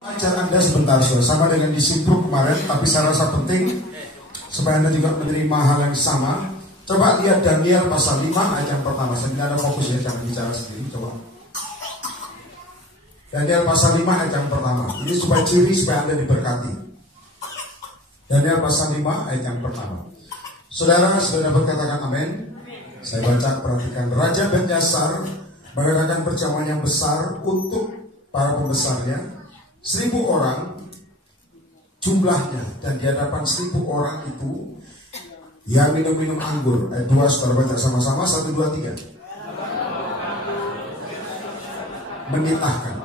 Ajar Anda sebentar, sama dengan disiplin kemarin, tapi saya rasa penting supaya Anda juga menerima hal yang sama. Coba lihat Daniel pasal 5 ayat yang pertama. Saya tidak ada fokus ya, jangan bicara sendiri. Coba Daniel pasal 5 ayat yang pertama. Ini supaya ciri supaya Anda diberkati. Daniel pasal 5 ayat yang pertama. Saudara sudah dapat katakan amin? Saya baca, perhatikan. Raja Belsyazar mengadakan perjamuan yang besar untuk para pembesarnya, 1.000 orang jumlahnya, dan di hadapan 1.000 orang itu yang minum anggur. Ayat 2, saudara baca sama-sama, 1, 2, 3. Menitahkan.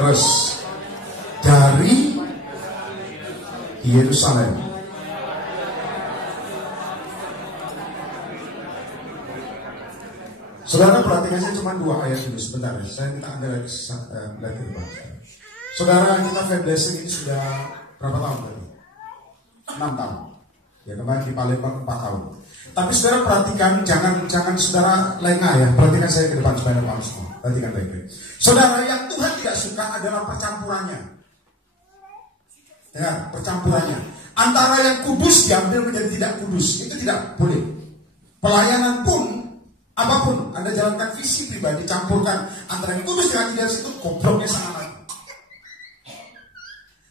Terus dari Yerusalem Saudara perhatikan, saya cuma 2 ayat dulu sebentar ya. Saya minta Anda lagi ke depan. Saudara, kita fan blessing ini sudah berapa tahun tadi? 6 tahun. Ya, kemarin di Palembang 4 tahun. Tapi saudara perhatikan, jangan saudara lengah ya. Perhatikan saya ke depan supaya Anda paham semua. Perhatikan baik-baik. Saudara, yang Tuhan tidak suka adalah percampurannya. Ya, percampurannya. Antara yang kudus diambil menjadi tidak kudus. Itu tidak boleh. Pelayanan pun, apapun Anda jalankan visi pribadi, campurkan antara yang kudus dengan tidak, itu gobloknya sangat lagi.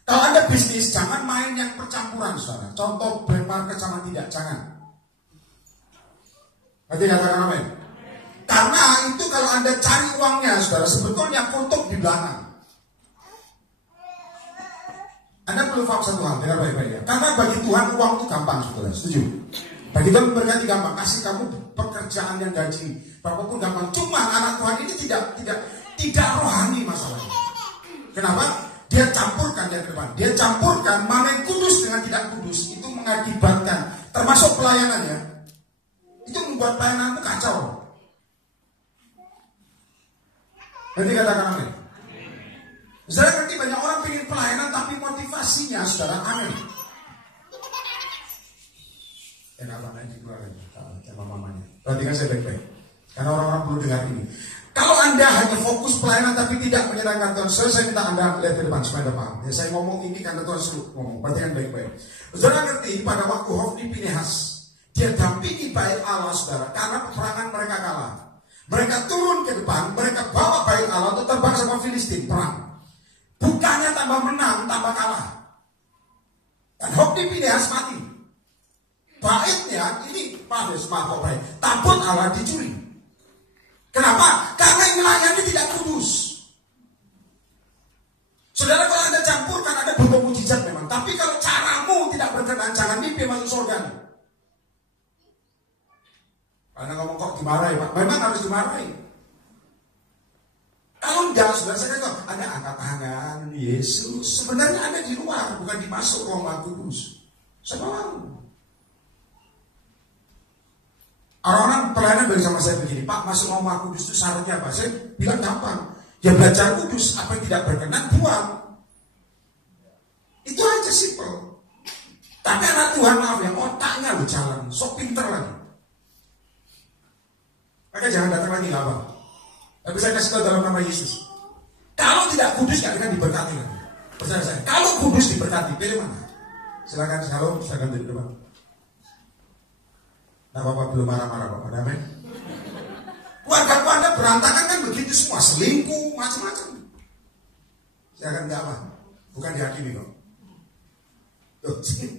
Kalau Anda bisnis, jangan main yang percampuran, saudara. Contoh brand market sama tidak, jangan. Berarti katakan amin. Karena itu kalau Anda cari uangnya, saudara, sebetulnya kultuk di belakang. Anda perlu paham satu hal, dengar baik-baik ya. Karena bagi Tuhan uang itu gampang, saudara. Setuju? Bagi Tuhan memberkati gampang, kasih kamu pekerjaan yang gaji berapapun gampang. Cuma anak Tuhan ini tidak rohani masalahnya. Kenapa? Dia campurkan dia ke depan. Dia campurkan mana yang kudus dengan tidak kudus. Itu mengakibatkan, termasuk pelayanannya, itu membuat pelayanan itu kacau. Nanti katakan amin. Saudara ngerti, banyak orang pengen pelayanan tapi motivasinya, saudara, amin. Kenapa nanti keluar lagi sama mamanya? Perhatikan saya baik-baik, karena orang-orang perlu dengar ini. Kalau Anda hanya fokus pelayanan tapi tidak menyenangkan Tuhan, saya minta Anda lihat ke depan supaya Anda paham. Ya, saya ngomong ini karena Tuhan suruh ngomong. Perhatikan baik-baik. Saudara ngerti, pada waktu Hofni Pinehas, dia dampingi bait Allah, saudara, karena peperangan mereka kalah. Mereka turun ke depan, mereka bawa bait Allah untuk terbang sama Filistin, perang. Bukannya tambah menang, tambah kalah. Dan Hofni Pinehas mati. Baitnya ini, maaf baik, tabut Allah dicuri. Kenapa? Karena yang melayani tidak kudus. Saudara, kalau Anda campurkan, Anda butuh mujizat memang. Tapi kalau caramu tidak berkenan, jangan mimpi masuk surga. Anda ngomong kok dimarahi, Pak? Memang harus dimarahi. Kalau enggak, saudara, saya katakan, Anda angkat tangan, Yesus. Sebenarnya Anda di luar, bukan dimasuk ruang Maha Kudus. Saya mau. Orang-orang pelayanan bagi sama saya begini, Pak, masuk ruang Maha Kudus itu syaratnya apa? Saya bilang gampang. Ya belajar kudus, apa yang tidak berkenan, buang. Itu aja simple. Tapi anak Tuhan, maaf ya, otaknya lo jalan, sok pinter lagi. Maka jangan datang lagi, gak apa. Tapi saya kasih tahu dalam nama Yesus. Kalau tidak kudus, gak akan diberkati lagi. Percaya saya. Kalau kudus diberkati, pilih mana? Silakan, shalom, silakan di depan. Nah, Bapak belum marah-marah, Bapak. Amin. Keluarga berantakan kan begitu semua, selingkuh, macam-macam. Silakan, enggak apa. Bukan dihakimi kok. Tuh, sini.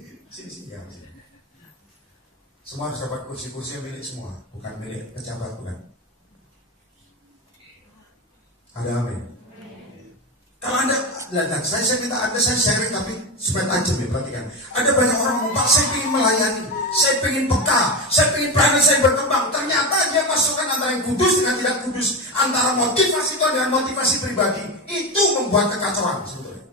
Semua harus dapat kursi-kursi yang milik semua, bukan milik pejabat, bukan. Ada amin. Kalau Anda, saya minta Anda, saya sharing tapi supaya tajam ya, perhatikan. Ada banyak orang ngomong, Pak, saya ingin melayani, saya ingin peka, saya ingin berani, saya berkembang. Ternyata dia masukkan antara yang kudus dengan tidak kudus, antara motivasi Tuhan dengan motivasi pribadi. Itu membuat kekacauan sebetulnya.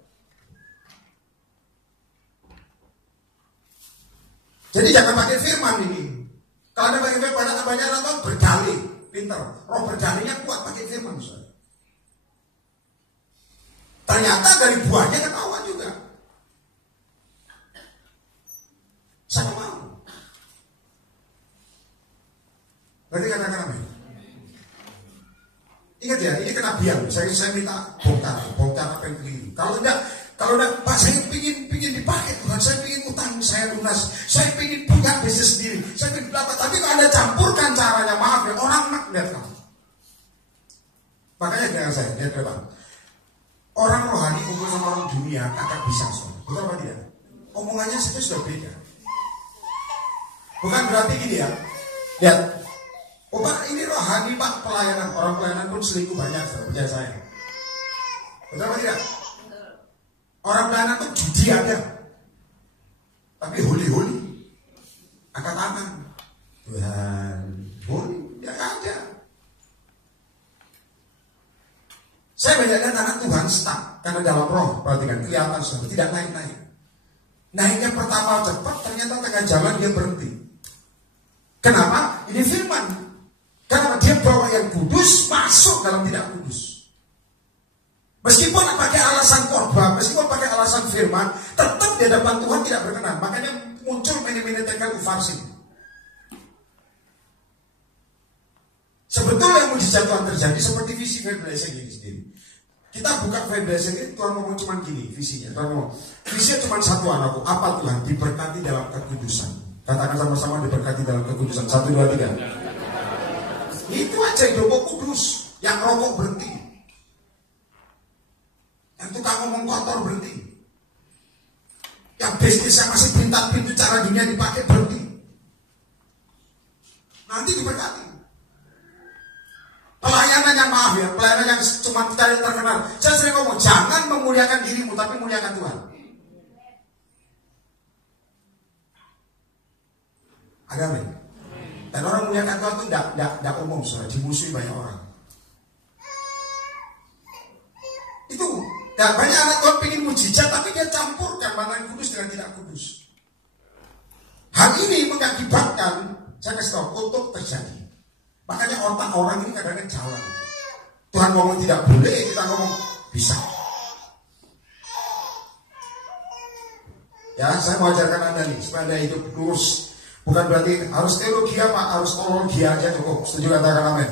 Jadi jangan pakai firman ini. Kalau Anda pakai firman, banyak orang berdalih, pinter. Roh berdalihnya kuat pakai firman, saudara. Ternyata dari buahnya ketahuan juga. Saya mau. Berarti katakan amin. Ingat aja, ini kenabian. Saya minta bongkar apa yang keliru. Kalau enggak, Pak, saya pingin dipakai Tuhan, saya pingin utang saya lunas, saya pingin punya bisnis sendiri, saya pingin berapa. Tapi kalau Anda campurkan caranya, maaf ya, orang nak lihat kamu. Makanya dengan saya, lihat ke depan. Orang rohani kumpul sama orang dunia akan bisa, betul apa tidak? Omongannya saja sudah beda. Bukan berarti gini ya, lihat. Oh Pak, ini rohani Pak, pelayanan. Orang pelayanan pun selingkuh banyak, percaya saya. Betul apa tidak? Orang pelayanan pun judi ada. Tapi holy. Angkat tangan. Tuhan, holy, ya ada. Saya banyak lihat anak Tuhan stuck. Karena dalam roh, perhatikan, kelihatan sudah tidak naik-naik. Naiknya pertama cepat, ternyata tengah jalan dia berhenti. Kenapa? Ini firman. Karena dia bawa yang kudus masuk dalam tidak kudus. Meskipun pakai alasan korban, meskipun pakai alasan firman, tetap di hadapan Tuhan tidak berkenan. Makanya muncul mini-mini tekel ufarsin. Sebetulnya yang mujizat Tuhan terjadi seperti visi Faith Blessing ini sendiri. Kita buka Faith Blessing ini, Tuhan ngomong cuma gini visinya. Tuhan ngomong, visinya cuma satu anakku. Apa Tuhan? Diberkati dalam kekudusan. Katakan sama-sama, diberkati dalam kekudusan. 1, 2, 3. Itu aja hidup kudus. Yang rokok berhenti, yang tukang ngomong kotor berhenti, yang bisnisnya masih pintar-pintar cara dunia dipakai berhenti. Nanti diberkati. Pelayanan yang maaf ya, pelayanan yang cuma cari terkenal. Saya sering ngomong, jangan memuliakan dirimu, tapi muliakan Tuhan. Ada apa? Dan orang muliakan Tuhan itu tidak umum, saudara, dimusuhi banyak orang. Itu, dan banyak anak Tuhan pengen mujizat, tapi dia campurkan mana yang kudus dengan tidak kudus. Hal ini mengakibatkan, saya kasih tahu, untuk terjadi. Makanya otak orang ini kadang-kadang jalan. Tuhan ngomong tidak boleh, kita ngomong bisa. Ya, saya mau ajarkan Anda nih, supaya Anda hidup lurus. Bukan berarti harus teologi Pak, harus teologi aja cukup. Setuju katakan amin.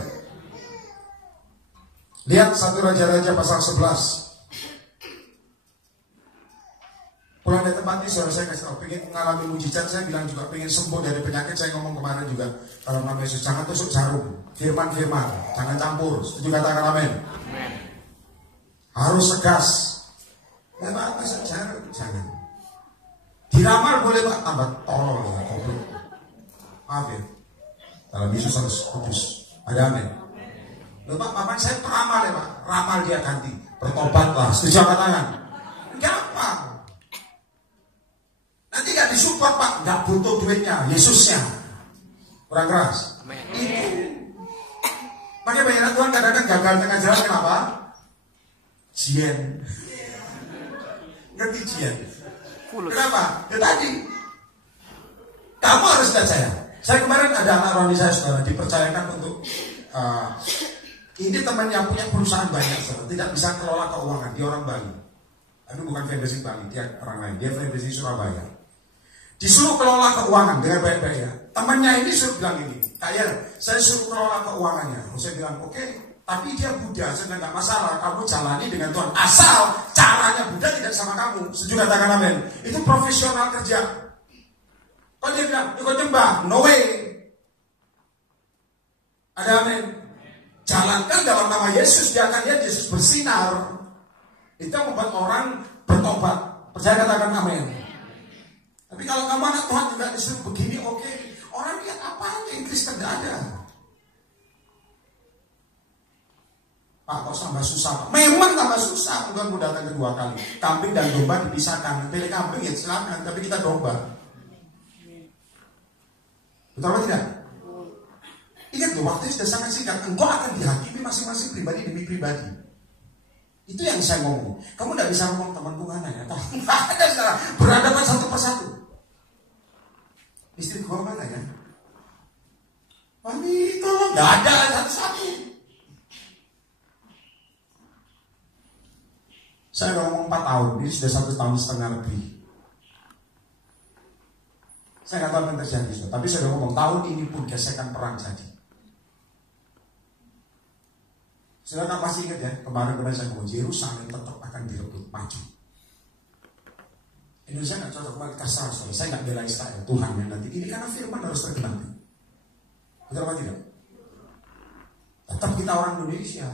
Lihat 1 Raja-Raja pasal 11. Pulang dari tempat ini, saudara saya kasih tahu, pengen mengalami mujizat, saya bilang juga pengen sembuh dari penyakit. Saya ngomong kemarin juga, kalau nama Yesus, jangan tusuk jarum, firman-firman, jangan campur. Setuju katakan amin. Harus tegas. Ya Pak, masa jarum? Jangan. Diramal boleh Pak, tambah tolol ya, goblok. Maaf ya, dalam Yesus harus kudus. Ada amin. Loh Pak, paman saya peramal ya Pak, ramal dia ganti, bertobatlah. Setuju katakan? Gampang. Nanti gak disupport Pak, gak butuh duitnya, Yesusnya. Kurang keras. Itu. Makanya banyak Tuhan kadang-kadang gagal tengah jalan, kenapa? Jien. Ngerti jien? Kenapa? Ya tadi. Kamu harus lihat saya. Saya kemarin ada anak rohani saya, saudara, dipercayakan untuk ini temannya punya perusahaan banyak, saudara, tidak bisa kelola keuangan. Dia orang Bali. Tapi bukan Federasi Bali, dia orang lain. Dia Federasi Surabaya. Disuruh kelola keuangan dengan baik-baik ya. Temannya ini suruh bilang ini, kayak saya suruh kelola keuangannya. Saya bilang oke, tapi dia Buddha, saya bilang nggak masalah. Kamu jalani dengan Tuhan. Asal caranya Buddha tidak sama kamu. Setuju katakan amin. Itu profesional kerja. Kalau dia bilang, ikut nyembah, no way. Ada amin. Jalankan dalam nama Yesus, dia akan lihat Yesus bersinar. Itu membuat orang bertobat. Percaya katakan amin. Tapi kalau kamu anak Tuhan juga disuruh begini, oke. Orang lihat apa yang Kristen tidak ada. Pak, kok tambah susah? Memang tambah susah. Tuhan mau datang kedua kali. Kambing dan domba dipisahkan. Pilih kambing ya silakan, tapi kita domba. Betul atau tidak? Ingat loh, waktunya sudah sangat singkat. Engkau akan dihakimi masing-masing pribadi demi pribadi. Itu yang saya ngomong. Kamu tidak bisa ngomong temanku mana ya? Tidak ada sekarang. Berhadapan satu persatu. Istri gua mana ya? Mami, tolong. Tidak ada satu-satu. Saya ngomong 4 tahun. Ini sudah 1,5 tahun lebih. Saya nggak tahu apa yang terjadi, tapi saya udah ngomong tahun ini pun gesekan perang jadi. Saudara pasti ingat ya, kemarin saya ngomong Yerusalem tetap akan direbut maju. Indonesia nggak cocok banget kasar, saya nggak bela Israel, Tuhan yang nanti ini karena firman harus tergenapi. Betul apa tidak? Tetap kita orang Indonesia,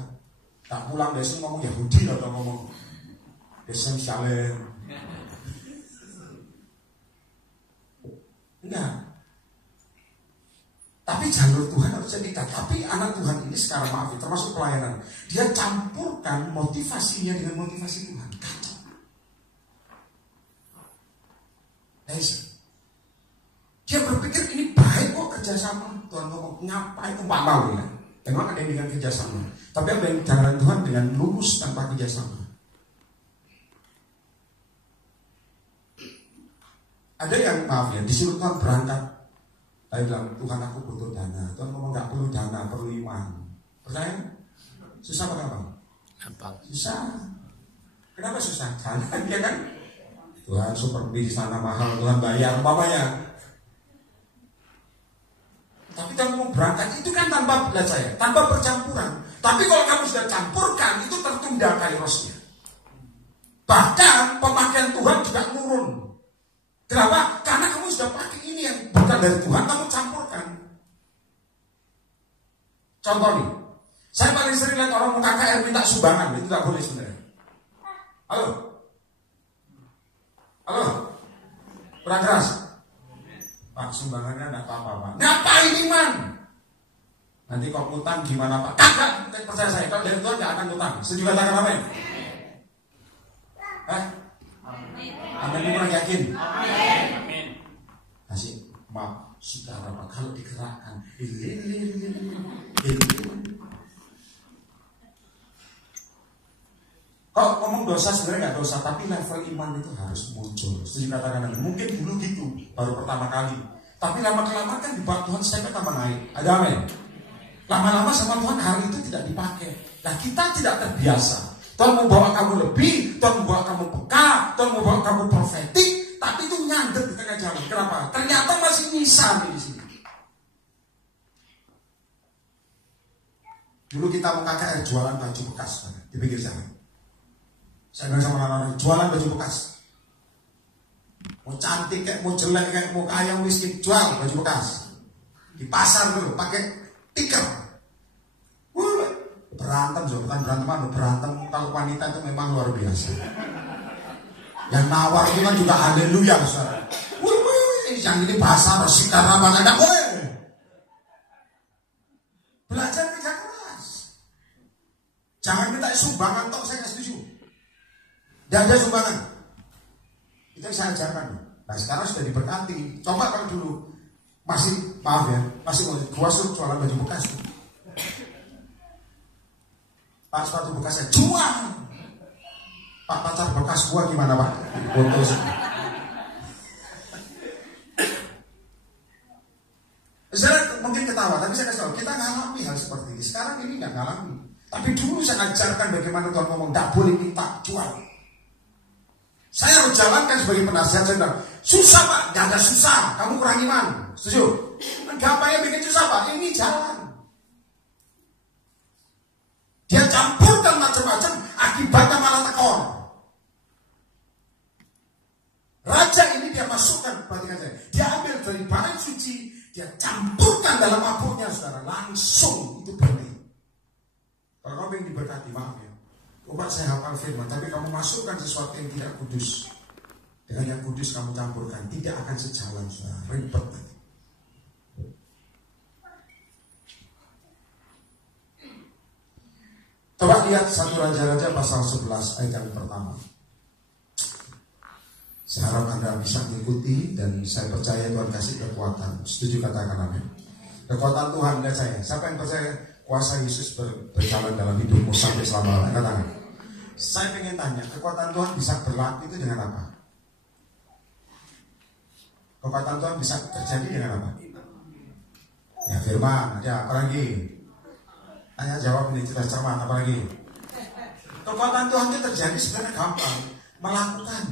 tak pulang dari sini ngomong Yahudi atau ngomong Yerusalem. Enggak. Tapi jalur Tuhan harus jadi. Tapi anak Tuhan ini sekarang maaf, termasuk pelayanan, dia campurkan motivasinya dengan motivasi Tuhan. Kacau. Dia berpikir ini baik kok kerjasama. Tuhan ngomong ngapain itu mau ya. Memang ada yang dengan kerjasama. Tapi ada yang jalan Tuhan dengan lurus tanpa kerjasama. Ada yang maaf ya, disuruh Tuhan berangkat. Saya bilang, Tuhan aku butuh dana. Tuhan ngomong gak perlu dana, perlu iman. Percaya? Susah apa gampang? Gampang. Susah. Kenapa susah? Karena dia kan Tuhan super di sana mahal, Tuhan bayar umpamanya. Tapi Tuhan ngomong berangkat itu kan tanpa belajar, tanpa percampuran. Tapi kalau kamu sudah campurkan, itu tertunda kairosnya. Bahkan pemakaian Tuhan juga turun. Kenapa? Karena kamu sudah pakai ini yang bukan dari Tuhan, kamu campurkan. Contoh nih, saya paling sering lihat orang mau KKR minta sumbangan, itu tidak boleh sebenarnya. Halo? Halo? Kurang keras? Pak, sumbangannya tidak apa-apa, Pak. Ngapain iman? Nanti kok utang gimana, Pak? Kagak, percaya saya, kalau dari Tuhan tidak akan utang. Setuju katakan amin? Amin, kurang yakin? Amin. Kasih maaf, saudara Pak, kalau digerakkan, kalau ngomong dosa sebenarnya nggak dosa, tapi level iman itu harus muncul. Setuju katakan amin? Mungkin dulu gitu, baru pertama kali. Tapi lama-kelamaan kan di bawah Tuhan saya tambah naik. Ada amin? Lama-lama sama Tuhan hari itu tidak dipakai. Nah kita tidak terbiasa. Tuhan mau bawa kamu lebih, Tuhan mau bawa kamu peka, Tuhan mau bawa kamu profetik, tapi itu nyandet di tengah jalan. Kenapa? Ternyata masih nyisa di sini. Dulu kita mau KKR jualan baju bekas di pinggir jalan. Saya bilang sama anak-anak, jualan baju bekas. Mau cantik kayak, mau jelek kayak, mau kaya miskin, jual baju bekas. Di pasar dulu, pakai tikar. Berantem, bukan berantem kalau wanita itu memang luar biasa. Yang nawar itu kan juga haleluya, saudara. Yang ini bahasa bersikap ramah ada belajar kerja keras. Jangan minta sumbangan, toh saya nggak setuju. Dan ada sumbangan. Itu yang saya ajarkan. Nah sekarang sudah diberkati. Coba kalau dulu masih maaf ya, masih mau gua suruh jualan baju bekas. Pak, sepatu bekas saya jual. Pak, pacar bekas gua gimana, Pak? Foto. Saya mungkin ketawa, tapi saya kasih tahu, kita ngalami hal seperti ini. Sekarang ini nggak ngalami. Tapi dulu saya ajarkan bagaimana Tuhan ngomong, nggak boleh minta, jual. Saya harus jalankan sebagai penasihat, saya bilang, susah Pak, nggak ada susah, kamu kurang iman. Setuju? Gampang yang bikin susah Pak, ini jalan. Dia campurkan macam-macam, akibatnya malah tekor. Raja ini dia masukkan, perhatikan saya, dia ambil dari barang suci, dia campurkan dalam mabuknya, saudara, langsung itu berhenti. Kalau kamu yang diberkati, maaf ya, coba saya hafal firman, tapi kamu masukkan sesuatu yang tidak kudus, dengan yang kudus kamu campurkan, tidak akan sejalan, saudara, ribet nanti. Coba lihat 1 Raja-Raja pasal 11 ayat yang pertama. Saya harap Anda bisa mengikuti dan saya percaya Tuhan kasih kekuatan. Setuju katakan amin. Kekuatan Tuhan lihat saya. Siapa yang percaya kuasa Yesus berjalan dalam hidupmu sampai selama-lamanya? Katakan. Saya ingin tanya, kekuatan Tuhan bisa berlaku itu dengan apa? Kekuatan Tuhan bisa terjadi dengan apa? Ya firman, ya apa lagi? Tanya jawab ini cerdas cermat, apa lagi? Kekuatan Tuhan itu terjadi sebenarnya gampang, melakukan.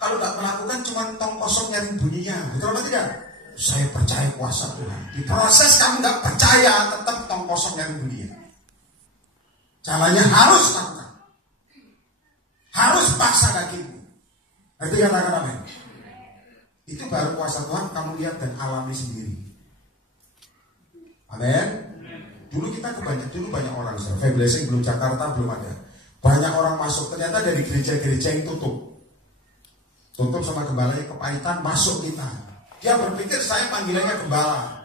Kalau nggak melakukan cuma tong kosong nyari bunyinya, betul apa tidak? Saya percaya kuasa Tuhan. Di proses kamu nggak percaya, tetap tong kosong nyari bunyinya. Jalannya harus lakukan. Harus paksa kakimu. Itu katakan amin. Itu baru kuasa Tuhan kamu lihat dan alami sendiri. Amin. Dulu banyak orang, family blessing belum Jakarta belum ada. Banyak orang masuk, ternyata dari gereja-gereja yang tutup sama gembalanya kepahitan, masuk kita. Dia berpikir saya panggilannya gembala.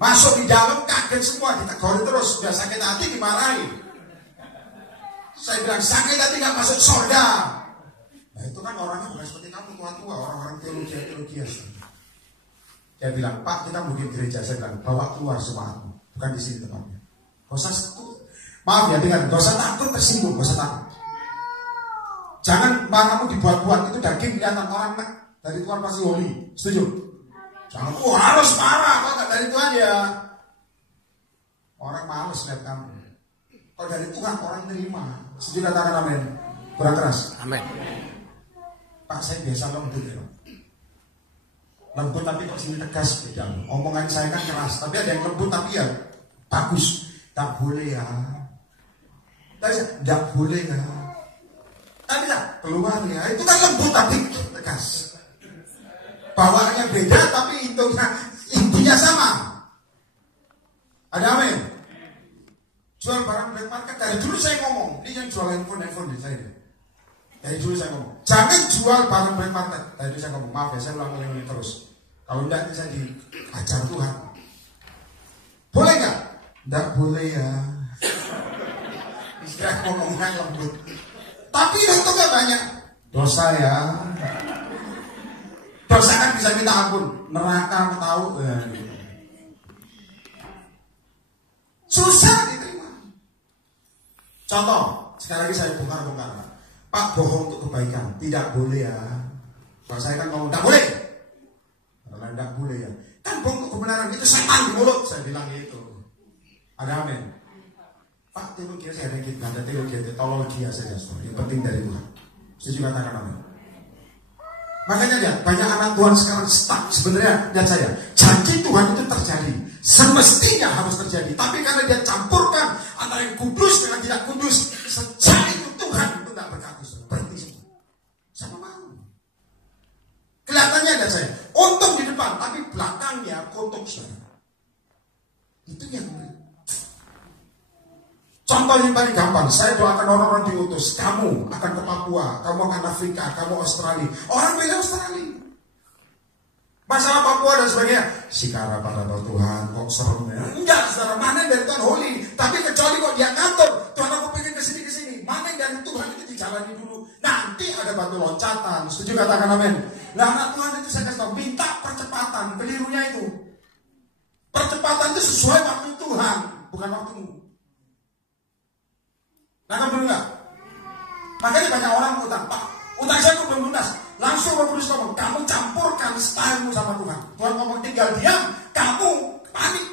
Masuk di dalam kaget semua, ditegur terus, sudah sakit hati dimarahi. Saya bilang sakit hati nggak masuk surga. Nah itu kan orangnya bukan seperti kamu tua-tua, orang-orang teologi. Dia bilang, Pak kita mungkin gereja. Saya bilang, bawa keluar semuanya, bukan di sini tempatnya. Gak usah maaf ya, dengar, gak usah takut tersinggung, gak usah takut. Jangan marahmu dibuat-buat, itu daging kelihatan orang dari Tuhan pasti holy. Setuju? Jangan, harus marah, kalau gak dari Tuhan ya orang males lihat kamu. Kalau dari Tuhan orang terima. Setuju katakan amin. Kurang keras. Amin. Pak saya biasa lembut ya. Lembut tapi kok sini tegas beda. Omongan saya kan keras, tapi ada yang lembut tapi ya bagus. Tak boleh ya. Tak boleh ya. Kan bisa keluar ya. Itu kan lembut tapi tegas. Bawaannya beda tapi intinya sama. Ada amin. Jual barang black market dari dulu saya ngomong. Ini yang jual handphone di saya. Dari dulu saya ngomong. Jangan jual barang black market. Dari dulu saya ngomong. Maaf ya saya ulang-ulang terus. Kalau enggak ini saya diajar Tuhan. Boleh nggak? Enggak boleh ya. Istilah ngomongnya lembut. Tapi itu gak banyak. Dosa ya. Dosa kan bisa minta ampun. Neraka tahu. Susah diterima. Contoh, sekali lagi saya bongkar. Pak bohong untuk kebaikan. Tidak boleh ya. Kalau saya kan ngomong, tidak boleh. Kalau tidak boleh ya. Kan bohong untuk kebenaran itu setan di mulut. Saya bilang gitu. Ada amin. Pak teologi saya ada gitu. Ada teologi saja. Yang penting dari Tuhan. Setuju katakan amin. Makanya lihat, banyak anak Tuhan sekarang stuck. Sebenarnya, lihat saya, janji Tuhan itu terjadi. Semestinya harus terjadi. Tapi karena dia campurkan antara yang kudus dengan tidak kudus, sejak itu Tuhan itu tidak berkata berhenti semua. Sama mau. Kelihatannya lihat saya, untung di depan, tapi belakangnya kotor saudara. Itu yang contoh yang paling gampang, saya doakan orang-orang diutus. Kamu akan ke Papua, kamu akan Afrika, kamu Australia. Orang beda Australia. Masalah Papua dan sebagainya. Sikara pada Tuhan, kok serem ya? Enggak, saudara, mana yang dari Tuhan holy. Tapi kecuali kok dia ngatur, Tuhan aku pengen kesini. Mana yang dari Tuhan itu dijalani dulu. Nanti ada batu loncatan. Setuju katakan amin. Nah anak Tuhan itu saya kasih tahu, minta percepatan. Kelirunya itu. Percepatan itu sesuai waktu Tuhan, bukan waktumu. Nah kan benar nggak? Makanya banyak orang utang, Pak, utang saya belum lunas. Langsung Roh Kudus ngomong, kamu campurkan stylemu sama Tuhan. Tuhan ngomong tinggal diam, kamu panik.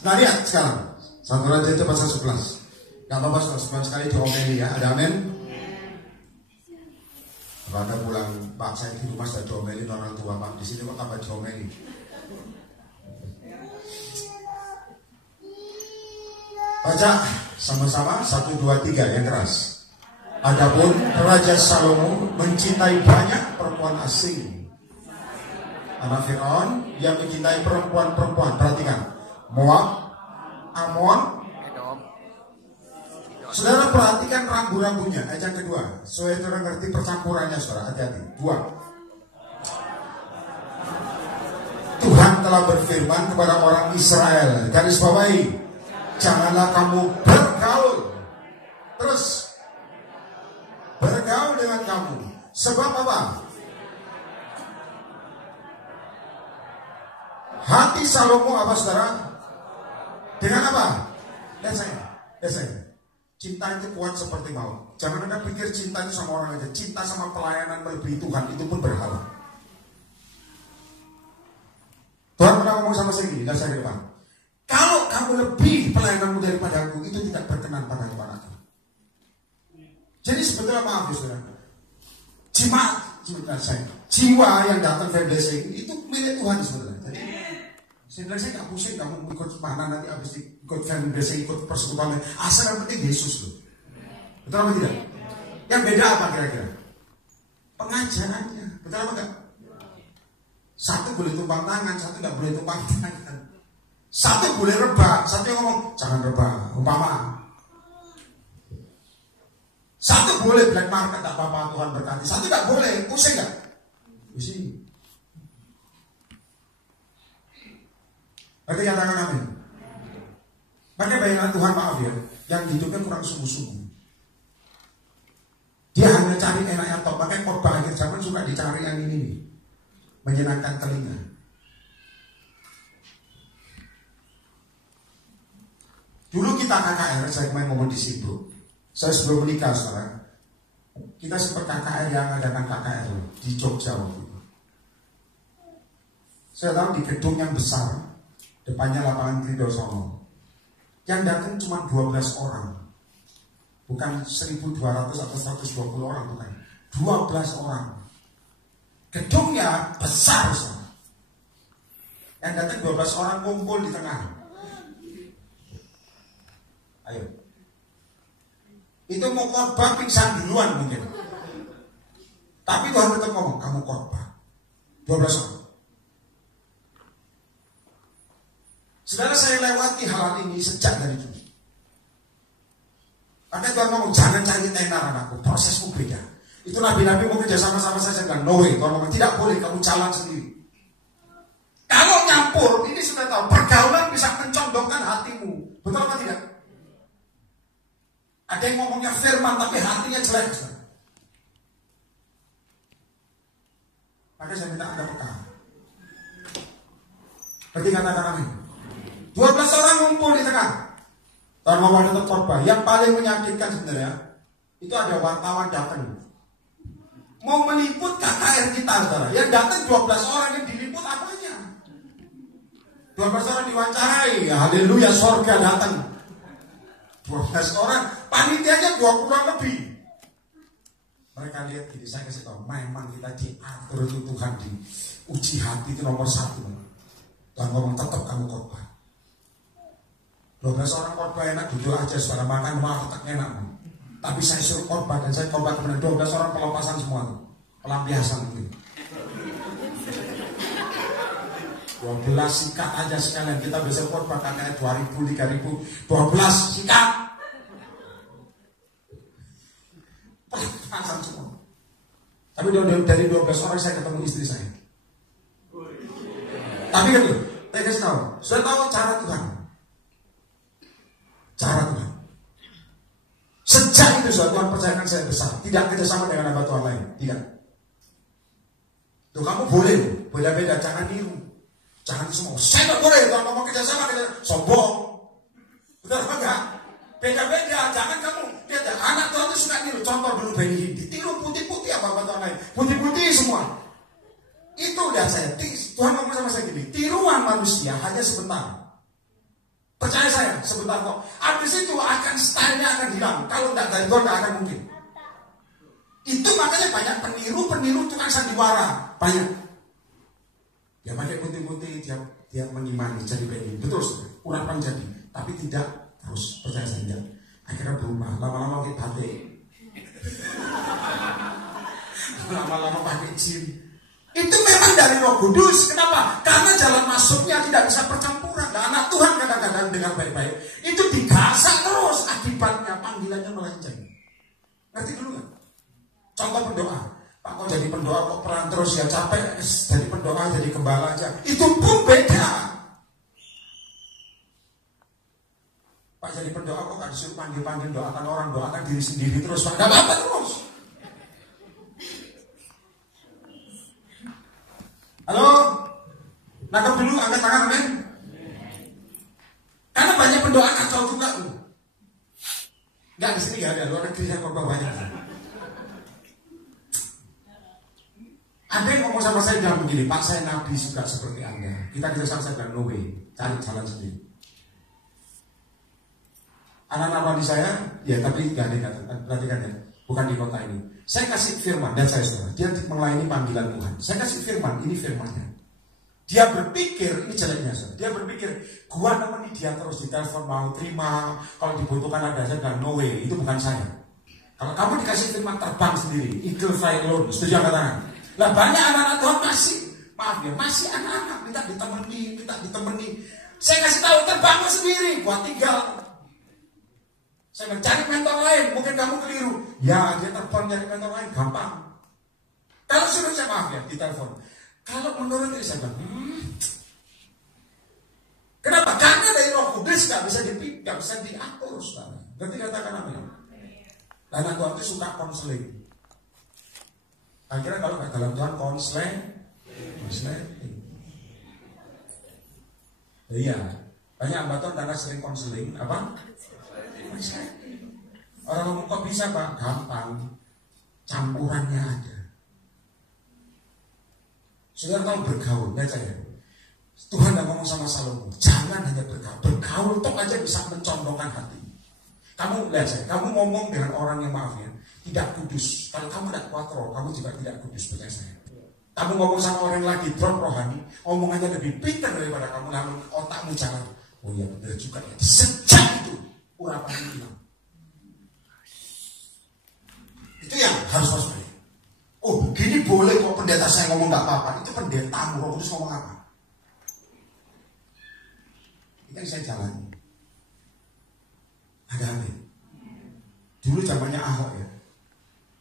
Nah lihat sekarang, 1 Raja pasal 11. Gak apa-apa sebulan sekali diomeli ya, ada amin. Kalau Anda pulang, Pak saya di rumah sudah diomelin orang tua, Pak di sini kok tambah diomeli. Baca sama-sama 1, 2, 3 yang keras. Adapun Raja Salomo mencintai banyak perempuan asing. Anak Fir'aun yang mencintai perempuan-perempuan. Perhatikan, Moab, Amon. Saudara perhatikan rambu-rambunya. Ayat yang kedua, supaya saudara ngerti percampurannya, saudara. Hati-hati. 2. Tuhan telah berfirman kepada orang Israel. Garis bawahi, janganlah kamu bergaul. Terus bergaul dengan kamu. Sebab apa? Hati Salomo apa saudara? Dengan apa? Lihat saya. Cinta itu kuat seperti maut. Jangan Anda pikir cinta itu sama orang aja. Cinta sama pelayanan melebihi Tuhan itu pun berhala. Tuhan pernah ngomong sama saya gini, lihat saya ke depan. Kalau kamu lebih pelayananmu daripada aku, itu tidak berkenan pada kepadaku. Jadi sebetulnya maaf ya saudara, jiwa yang datang ke blessing itu milik Tuhan sebetulnya. Jadi Saya bilang saya nggak pusing kamu ikut mana nanti habis ikut fanbase, ikut persekutuan. Asal yang penting Yesus loh. Betul apa tidak? Yang beda apa kira-kira? Pengajarannya. Betul apa enggak? Satu boleh tumpang tangan, satu nggak boleh tumpang tangan. Satu boleh rebah, satu yang ngomong jangan rebah. Umpama. Satu boleh black market, tak apa-apa Tuhan berkati. Satu nggak boleh, pusing nggak? Pusing. Berarti katakan amin. Maka bayangan Tuhan maaf ya, yang hidupnya kurang sungguh-sungguh. Dia hanya cari enaknya top. Makanya khotbah akhir zaman suka dicari yang ini nih, menyenangkan telinga. Dulu kita KKR, saya kemarin ngomong di situ. Saya sebelum menikah sekarang, kita sempat KKR yang adakan KKR di Jogja waktu itu. Saya tahu di gedung yang besar, depannya lapangan Kridosono, yang datang cuma 12 orang, bukan 1.200 atau 120 orang, bukan 12 orang. Gedungnya besar, yang datang 12 orang kumpul di tengah. Ayo, itu mau khotbah pingsan duluan mungkin, tapi Tuhan tetap ngomong kamu khotbah 12 orang. Saudara, saya lewati hal ini sejak dari dulu. Makanya Tuhan ngomong jangan cari tenar anakku, prosesmu beda. Itu nabi-nabi mau kerja sama-sama saya bilang no way. Tuhan ngomong tidak boleh, kamu jalan sendiri. Kalau nyampur, ini sudah tahu pergaulan bisa mencondongkan hatimu. Betul apa tidak? Ada yang ngomongnya firman tapi hatinya jelek. Maka saya minta Anda peka. Berarti katakan amin. 12 orang ngumpul di tengah. Tuhan ngomong tetap khotbah. Yang paling menyakitkan sebenarnya itu ada wartawan datang mau meliput KKR kita, saudara. Yang datang 12 orang, yang diliput apanya? 12 orang diwawancarai. Haleluya, sorga datang. 12 orang, panitianya 20 lebih. Mereka lihat gini, saya kasih tahu, memang kita diatur itu Tuhan, di uji hati itu nomor 1. Tuhan ngomong tetap kamu khotbah. 12 orang khotbah enak, duduk aja suara makan, tak enak. Tapi saya suruh khotbah dan saya khotbah kemudian 12 orang pelepasan semua, pelampiasan itu. 12 sikat aja sekalian, kita bisa khotbah kakaknya 2.000, 3.000, 12 sikat. Pelepasan semua. Tapi dari 12 orang saya ketemu istri saya. Tapi kan saya kasih tahu, sudah tahu cara Tuhan. Cara Tuhan. Sejak itu Tuhan percayakan saya besar, tidak kerjasama dengan hamba Tuhan lain, tidak. Tuh kamu boleh, beda-beda, jangan niru, jangan semua. Saya tidak boleh, Tuhan ngomong kerjasama, sombong. Betul apa enggak? Beda-beda, jangan kamu lihat ya, anak Tuhan itu suka niru. Contoh dulu Benny Hinn, ditiru putih-putih apa hamba Tuhan lain, putih-putih semua. Itu udah saya, Tuhan ngomong sama saya gini, tiruan manusia hanya sebentar. Percaya saya, sebentar kok. Habis itu akan stylenya akan hilang. Kalau tidak dari Tuhan, tidak akan mungkin. Itu makanya banyak peniru tukang sandiwara. Banyak. Dia pakai putih-putih, dia mengimani jadi Benny. Betul, kurang jadi. Tapi tidak terus, percaya saya tidak. Akhirnya berubah. Lama-lama pakai batik. Lama-lama pakai jin. Itu memang dari Roh Kudus. Kenapa? Karena jalan masuknya tidak bisa percampuran. Nah, anak Tuhan kadang-kadang dengar baik-baik, itu digasak terus, akibatnya panggilannya melenceng. Ngerti dulu kan? Contoh pendoa. Pak kok jadi pendoa kok peran terus ya, capek. Jadi pendoa jadi gembala aja. Itu pun beda. Pak jadi pendoa kok gak disuruh panggil-panggil doakan orang, doakan diri sendiri terus. Pak gak apa-apa terus. Halo? Nangkep dulu, angkat tangan, amin. Karena banyak pendoa kacau juga tuh. Enggak, di sini enggak ada, luar negeri saya khotbah banyak. Ada yang ngomong sama saya bilang begini, Pak saya nabi juga seperti Anda. Kita kerjasama, saya bilang no way, cari jalan sendiri. Anak-anak di saya, ya tapi enggak ada, perhatikan ya, bukan di kota ini. Saya kasih firman, dan saya saudara, dia melayani panggilan Tuhan. Saya kasih firman, ini firmannya. Dia berpikir, ini jeleknya, dia berpikir, gua nemeni dia terus di telepon, mau terima, kalau dibutuhkan ada saya bilang no way, itu bukan saya. Kalau kamu dikasih firman terbang sendiri, eagle fly alone, setuju angkat tangan. Lah banyak anak-anak Tuhan masih anak-anak, minta ditemani. Saya kasih tahu terbang sendiri, gua tinggal. Saya mencari mentor lain, mungkin kamu keliru. Ya, dia terbang nyari mentor lain, gampang. Kalau suruh saya di telepon. Kalau menurut ini saya bilang, kenapa? Karena dari Roh Kudus nggak bisa diatur, saudara. Berarti katakan apa ya? Karena Tuhan itu suka konseling. Akhirnya kalau nggak dalam Tuhan konseling. Iya, banyak hamba Tuhan karena sering konseling, apa? Konseling. Orang ngomong kok bisa Pak? Gampang, campurannya ada. Saudara tahu bergaul, baca ya. Tuhan tidak ngomong sama Salomo, jangan hanya bergaul. Bergaul toh aja bisa mencondongkan hati. Kamu lihat saya, kamu ngomong dengan orang yang maaf ya, tidak kudus. Kalau kamu tidak kuat roh, kamu juga tidak kudus, percaya saya. Kamu ngomong sama orang lagi drop rohani, omongannya lebih pintar daripada kamu, lalu otakmu jalan. Oh iya benar juga ya. Sejak itu urapannya hilang. Itu yang harus waspada. Oh gini boleh kok pendeta saya ngomong gak apa-apa. Itu pendetamu, Roh Kudus ngomong apa? Itu yang saya jalani. Ada apa? Dulu zamannya Ahok ya.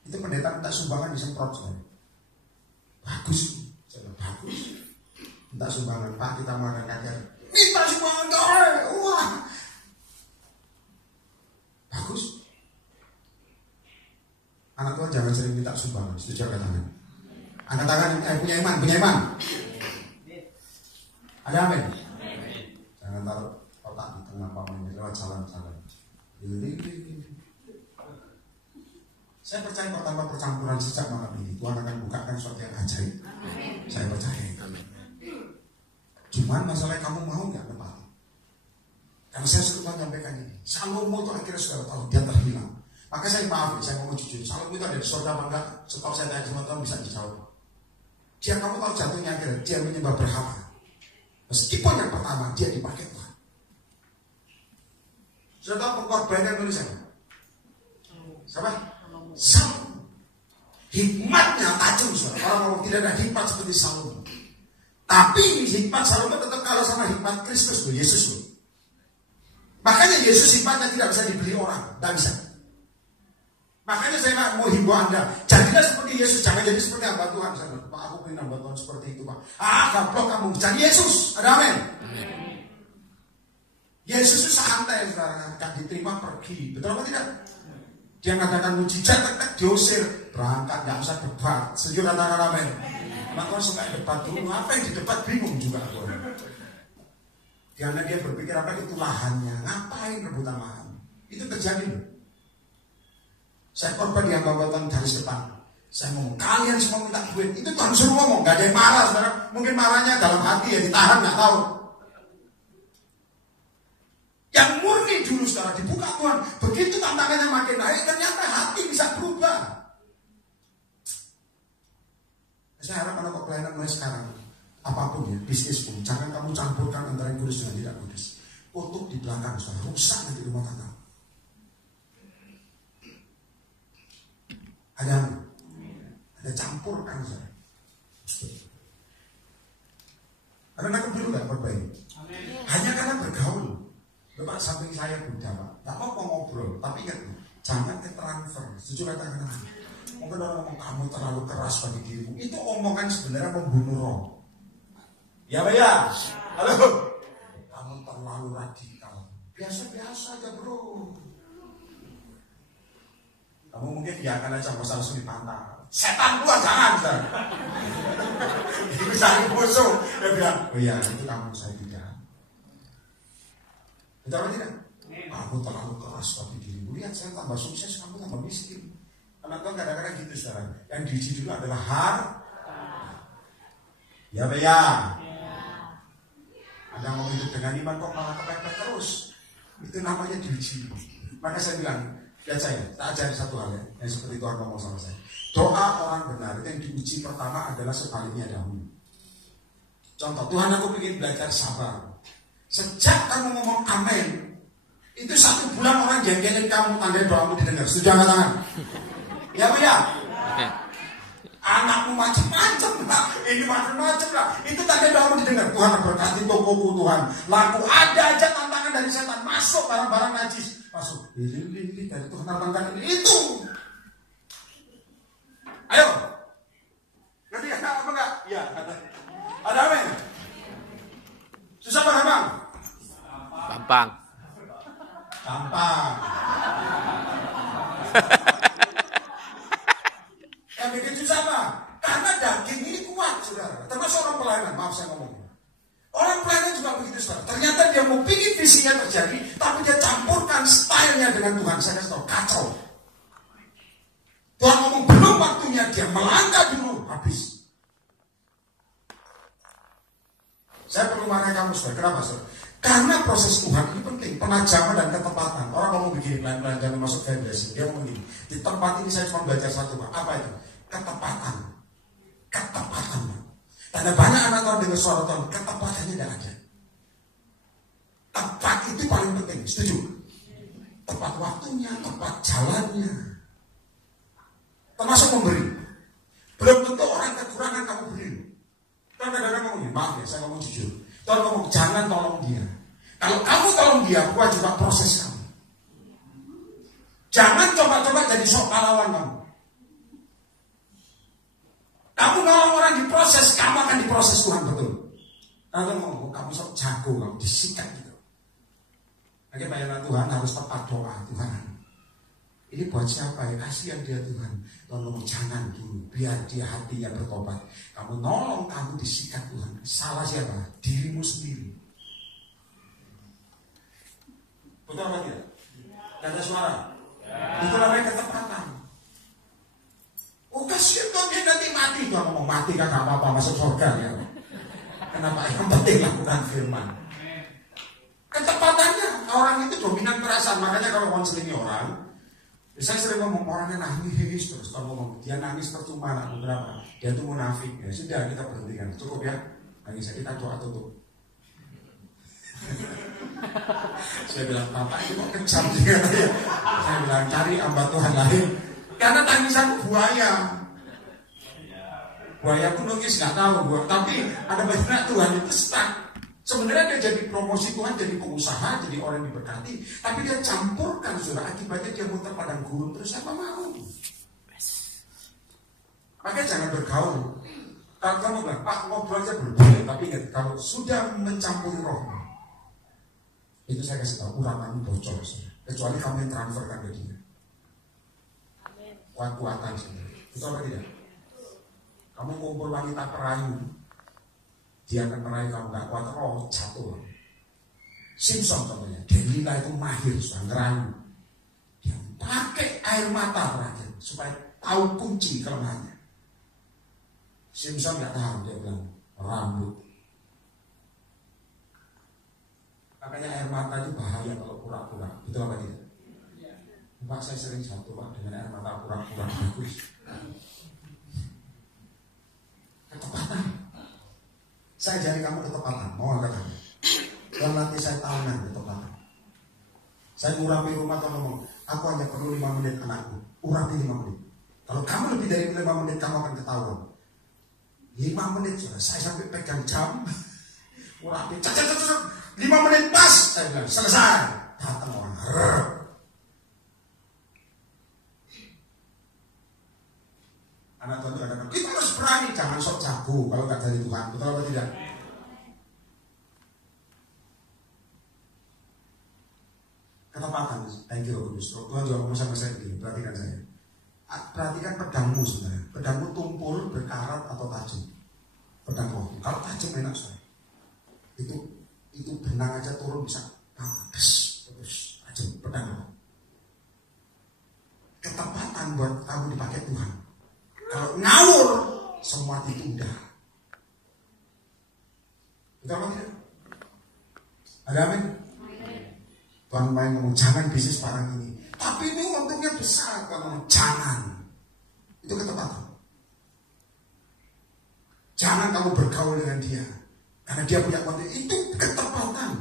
Itu pendeta minta sumbangan disemprot saya. Bagus. Bagus. Minta sumbangan, Pak kita mau ngajar. Minta sumbangan wah. Bagus. Anak Tuhan jangan sering minta sumbangan. Setuju angkat tangan. Angkat tangan punya iman. Ada amin. Jangan taruh otak di tengah pamannya lewat jalan-jalan. Saya percaya kok tanpa percampuran sejak malam ini Tuhan akan bukakan sesuatu yang ajaib. Saya percaya. Cuman masalahnya kamu mau nggak lepas? Karena saya sudah menyampaikan ini. Salomo itu akhirnya sudah tahu dia terhilang. Maka saya maaf, saya ngomong jujur. Salomo itu ada di surga apa enggak? Setahu saya tanya semua Tuhan bisa dijawab. Dia kamu tahu jatuhnya akhirnya dia menyembah berhala. Meskipun yang pertama dia dipakai Tuhan. Sudah tahu pengorbanan Indonesia? Siapa? Salomo. Hikmatnya tajam, saudara. Orang tidak ada hikmat seperti Salomo. Tapi hikmat Salomo tetap kalah sama hikmat Kristus, Yesus. Makanya Yesus hikmatnya tidak bisa dibeli orang, tidak bisa. Makanya saya mau himbau Anda, jadilah seperti Yesus, jangan jadi seperti hamba Tuhan. Pak, aku pengen hamba Tuhan seperti itu, Pak. Gablok kamu, jadi Yesus. Ada amin. Yesus itu santai, saudara, gak diterima pergi. Betul apa tidak? Dia mengadakan mujizat, diusir, berangkat, gak usah debat. Setuju katakan amin. Anak Tuhan suka debat dulu, apa yang di debat bingung juga. Karena dia berpikir apa itu lahannya, ngapain rebutan lahan? Itu terjadi. Saya korban yang bawa garis depan. Saya ngomong, kalian semua minta duit. Itu Tuhan suruh ngomong, gak ada yang marah, saudara. Mungkin marahnya dalam hati ya ditahan, gak tahu. Yang murni dulu, saudara, dibuka Tuhan. Begitu tantangannya makin naik, ternyata hati bisa berubah. Saya harap anak pelayanan mulai sekarang, apapun ya, bisnis pun, jangan kamu campurkan antara yang kudus dengan tidak kudus. Tutup di belakang, saudara, rusak nanti rumah tangga. Ada campur kan, saudara. Karena aku dulu gak perbaiki. Hanya karena bergaul. Bapak samping saya Buddha, Pak. Gak mau ngobrol, tapi ingat, jangan ke transfer. Setuju kata-kata. Mungkin orang ngomong kamu terlalu keras bagi dirimu. Itu omongan sebenarnya membunuh roh. Ya Pak ya? Halo? Kamu terlalu radikal. Biasa-biasa aja bro. Kamu mungkin biarkan aja masalah langsung dipantau. Setan gua jangan. Itu cari musuh. Dia bilang, oh iya itu kamu saya tidak. Betul atau tidak? Kamu terlalu keras bagi dirimu. Lihat saya tambah sukses, kamu tambah miskin. Anak Tuhan kadang-kadang gitu sekarang. Yang diuji dulu adalah ya Pak ya. Ada mau hidup dengan iman kok malah kepepet terus. Itu namanya diuji. Maka saya bilang, lihat saya ajari satu hal ya, yang seperti Tuhan ngomong sama saya. Doa orang benar itu yang diuji pertama adalah sebaliknya dahulu. Contoh, Tuhan aku ingin belajar sabar. Sejak kamu ngomong amin, itu 1 bulan orang jengkelin kamu, tandai doamu didengar. Setuju angkat tangan? Ya Bu ya? Anakmu macam-macam lah, ini macam-macam lah. Itu tanda doamu didengar. Tuhan berkati tokoku Tuhan. Laku ada aja tantangan dari setan, masuk barang-barang najis, masuk. Ini dari Tuhan tantangan ini itu. Ayo. Ngerti apa enggak? Iya, ada amin. Susah apa bang? Gampang. Gampang. Yang bikin susah apa? Karena daging ini kuat, saudara. Termasuk orang pelayanan, maaf saya ngomong. Orang pelayanan juga begitu, saudara. Ternyata dia mau bikin visinya terjadi, tapi dia campurkan stylenya dengan Tuhan. Saya kasih tahu, kacau. Tuhan ngomong belum waktunya, dia melangkah dulu, habis. Saya perlu marahi kamu, saudara. Kenapa, saudara? Karena proses Tuhan ini penting, penajaman dan ketepatan. Orang ngomong begini, pelan-pelan jangan masuk vibrasi. Dia ngomong begini, di tempat ini saya cuma belajar satu, Pak. Apa itu? Ketepatan. Ketepatan, Pak. Karena banyak anak Tuhan dengar suara Tuhan, ketepatannya tidak ada. Tepat itu paling penting, setuju? Tepat waktunya, tepat jalannya. Termasuk memberi. Belum tentu orang kekurangan kamu beri. Kan kadang-kadang ngomong, maaf ya, saya ngomong jujur. Tuhan ngomong, jangan tolong dia. Kalau kamu tolong dia, gua juga proses kamu. Jangan coba-coba jadi sok pahlawan kamu. Kamu nolong orang diproses, kamu akan diproses Tuhan, betul. Kalau ngomong, kamu sok jago, kamu disikat gitu. Oke, pelayanan Tuhan harus tepat doa Tuhan. Ini buat siapa ya? Kasihan dia Tuhan. Tuhan ngomong, jangan dulu, biar dia hatinya bertobat. Kamu nolong, kamu disikat Tuhan. Salah siapa? Dirimu sendiri. Betul apa tidak? Gak ada suara? Itu namanya ketepatan. Oh kasihan Tuhan, dia nanti mati. Tuhan ngomong, mati kan gak apa-apa, masuk surga ya. Kenapa? Yang penting lakukan firman. Ketepatannya, orang itu dominan perasaan. Makanya kalau konseling orang, saya sering ngomong, orangnya nangis terus. Kalau ngomong, dia nangis percuma, nak beberapa. Dia tuh munafik. Ya sudah, kita berhentikan. Cukup ya. Nangis, kita doa tutup. Saya bilang, Bapak ini kok kejam sih katanya. Saya bilang, cari hamba Tuhan lain. Karena tangisanku buaya. Buaya pun nangis, gak tahu. Tapi ada banyak Tuhan itu stuck. Sebenarnya dia jadi promosi Tuhan, jadi pengusaha, jadi orang yang diberkati. Tapi dia campurkan, saudara. Akibatnya dia muter padang gurun. Terus siapa mau? Makanya jangan bergaul. Kalau kamu bilang, Pak ngobrol aja boleh. Tapi ingat, kalau sudah mencampuri roh, itu saya kasih tahu, uranganmu bocor. Saudara. Kecuali kamu yang transferkan ke dia. Kuat-kuatan, saudara. Itu apa tidak? Kamu kumpul wanita perayu, dia akan meraih kamu gak kuat, roh jatuh. Simpson contohnya, Delila itu mahir, sudah ngerayu. Dia pakai air mata rakyat supaya tahu kunci kelemahannya. Simpson gak tahu, dia bilang rambut. Makanya air mata itu bahaya kalau pura-pura. Betul apa tidak? Pak saya sering jatuh Pak dengan air mata pura-pura bagus. Ketepatan. Saya ajari kamu ketepatan, mau angkat tangan. Dan nanti saya tahunan ketepatan. Saya ngurapi rumah atau ngomong, aku hanya perlu 5 menit anakku. Urapi 5 menit. Kalau kamu lebih dari 5 menit, kamu akan ketahuan. 5 menit sudah, saya sampai pegang jam. Urapi, 5 menit pas. Saya bilang, selesai. Datang orang. Anak Tuhan itu katakan, kita harus berani, jangan sok jago kalau gak dari Tuhan. Betul apa tidak? Ketepatan, thank you Kudus. Tuhan juga ngomong sama saya begini, perhatikan saya. Perhatikan pedangmu sebenarnya. Pedangmu tumpul, berkarat atau tajam. Pedang roh. Kalau tajam enak saya. Itu benang aja turun bisa. Terus tajam pedang roh. Ketepatan buat kamu dipakai Tuhan. Kalau ngawur, semua ditunda. Betul apa tidak? Ada amin? Tuhan main ngomong, jangan bisnis barang ini. Tapi ini untungnya besar. Kalau jangan. Itu ketepatan. Jangan kamu bergaul dengan dia. Karena dia punya konten, itu ketepatan.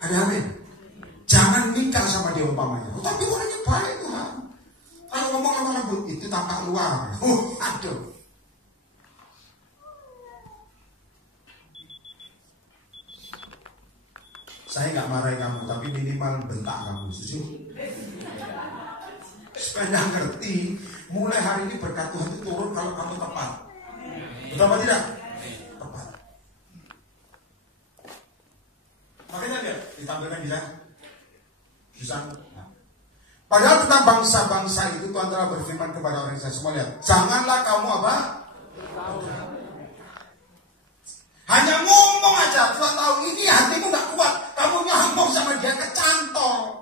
Ada amin. Jangan nikah sama dia umpamanya. Oh, tapi orangnya baik Tuhan. Kalau ngomong lembut, itu tampak luar. Aduh. Saya nggak marahin kamu, tapi minimal bentak kamu, setuju? Supaya ngerti, mulai hari ini berkat Tuhan itu turun kalau kamu tepat. Betul apa tidak? Tepat. Makanya lihat, ditampilkan bisa. Bisa. Padahal tentang bangsa-bangsa itu Tuhan telah berfirman kepada orang Israel semua, lihat. Janganlah kamu apa? Hanya ngomong aja, Tuhan tahu ini hatimu gak kuat. Kamu ngomong sama dia kecantol.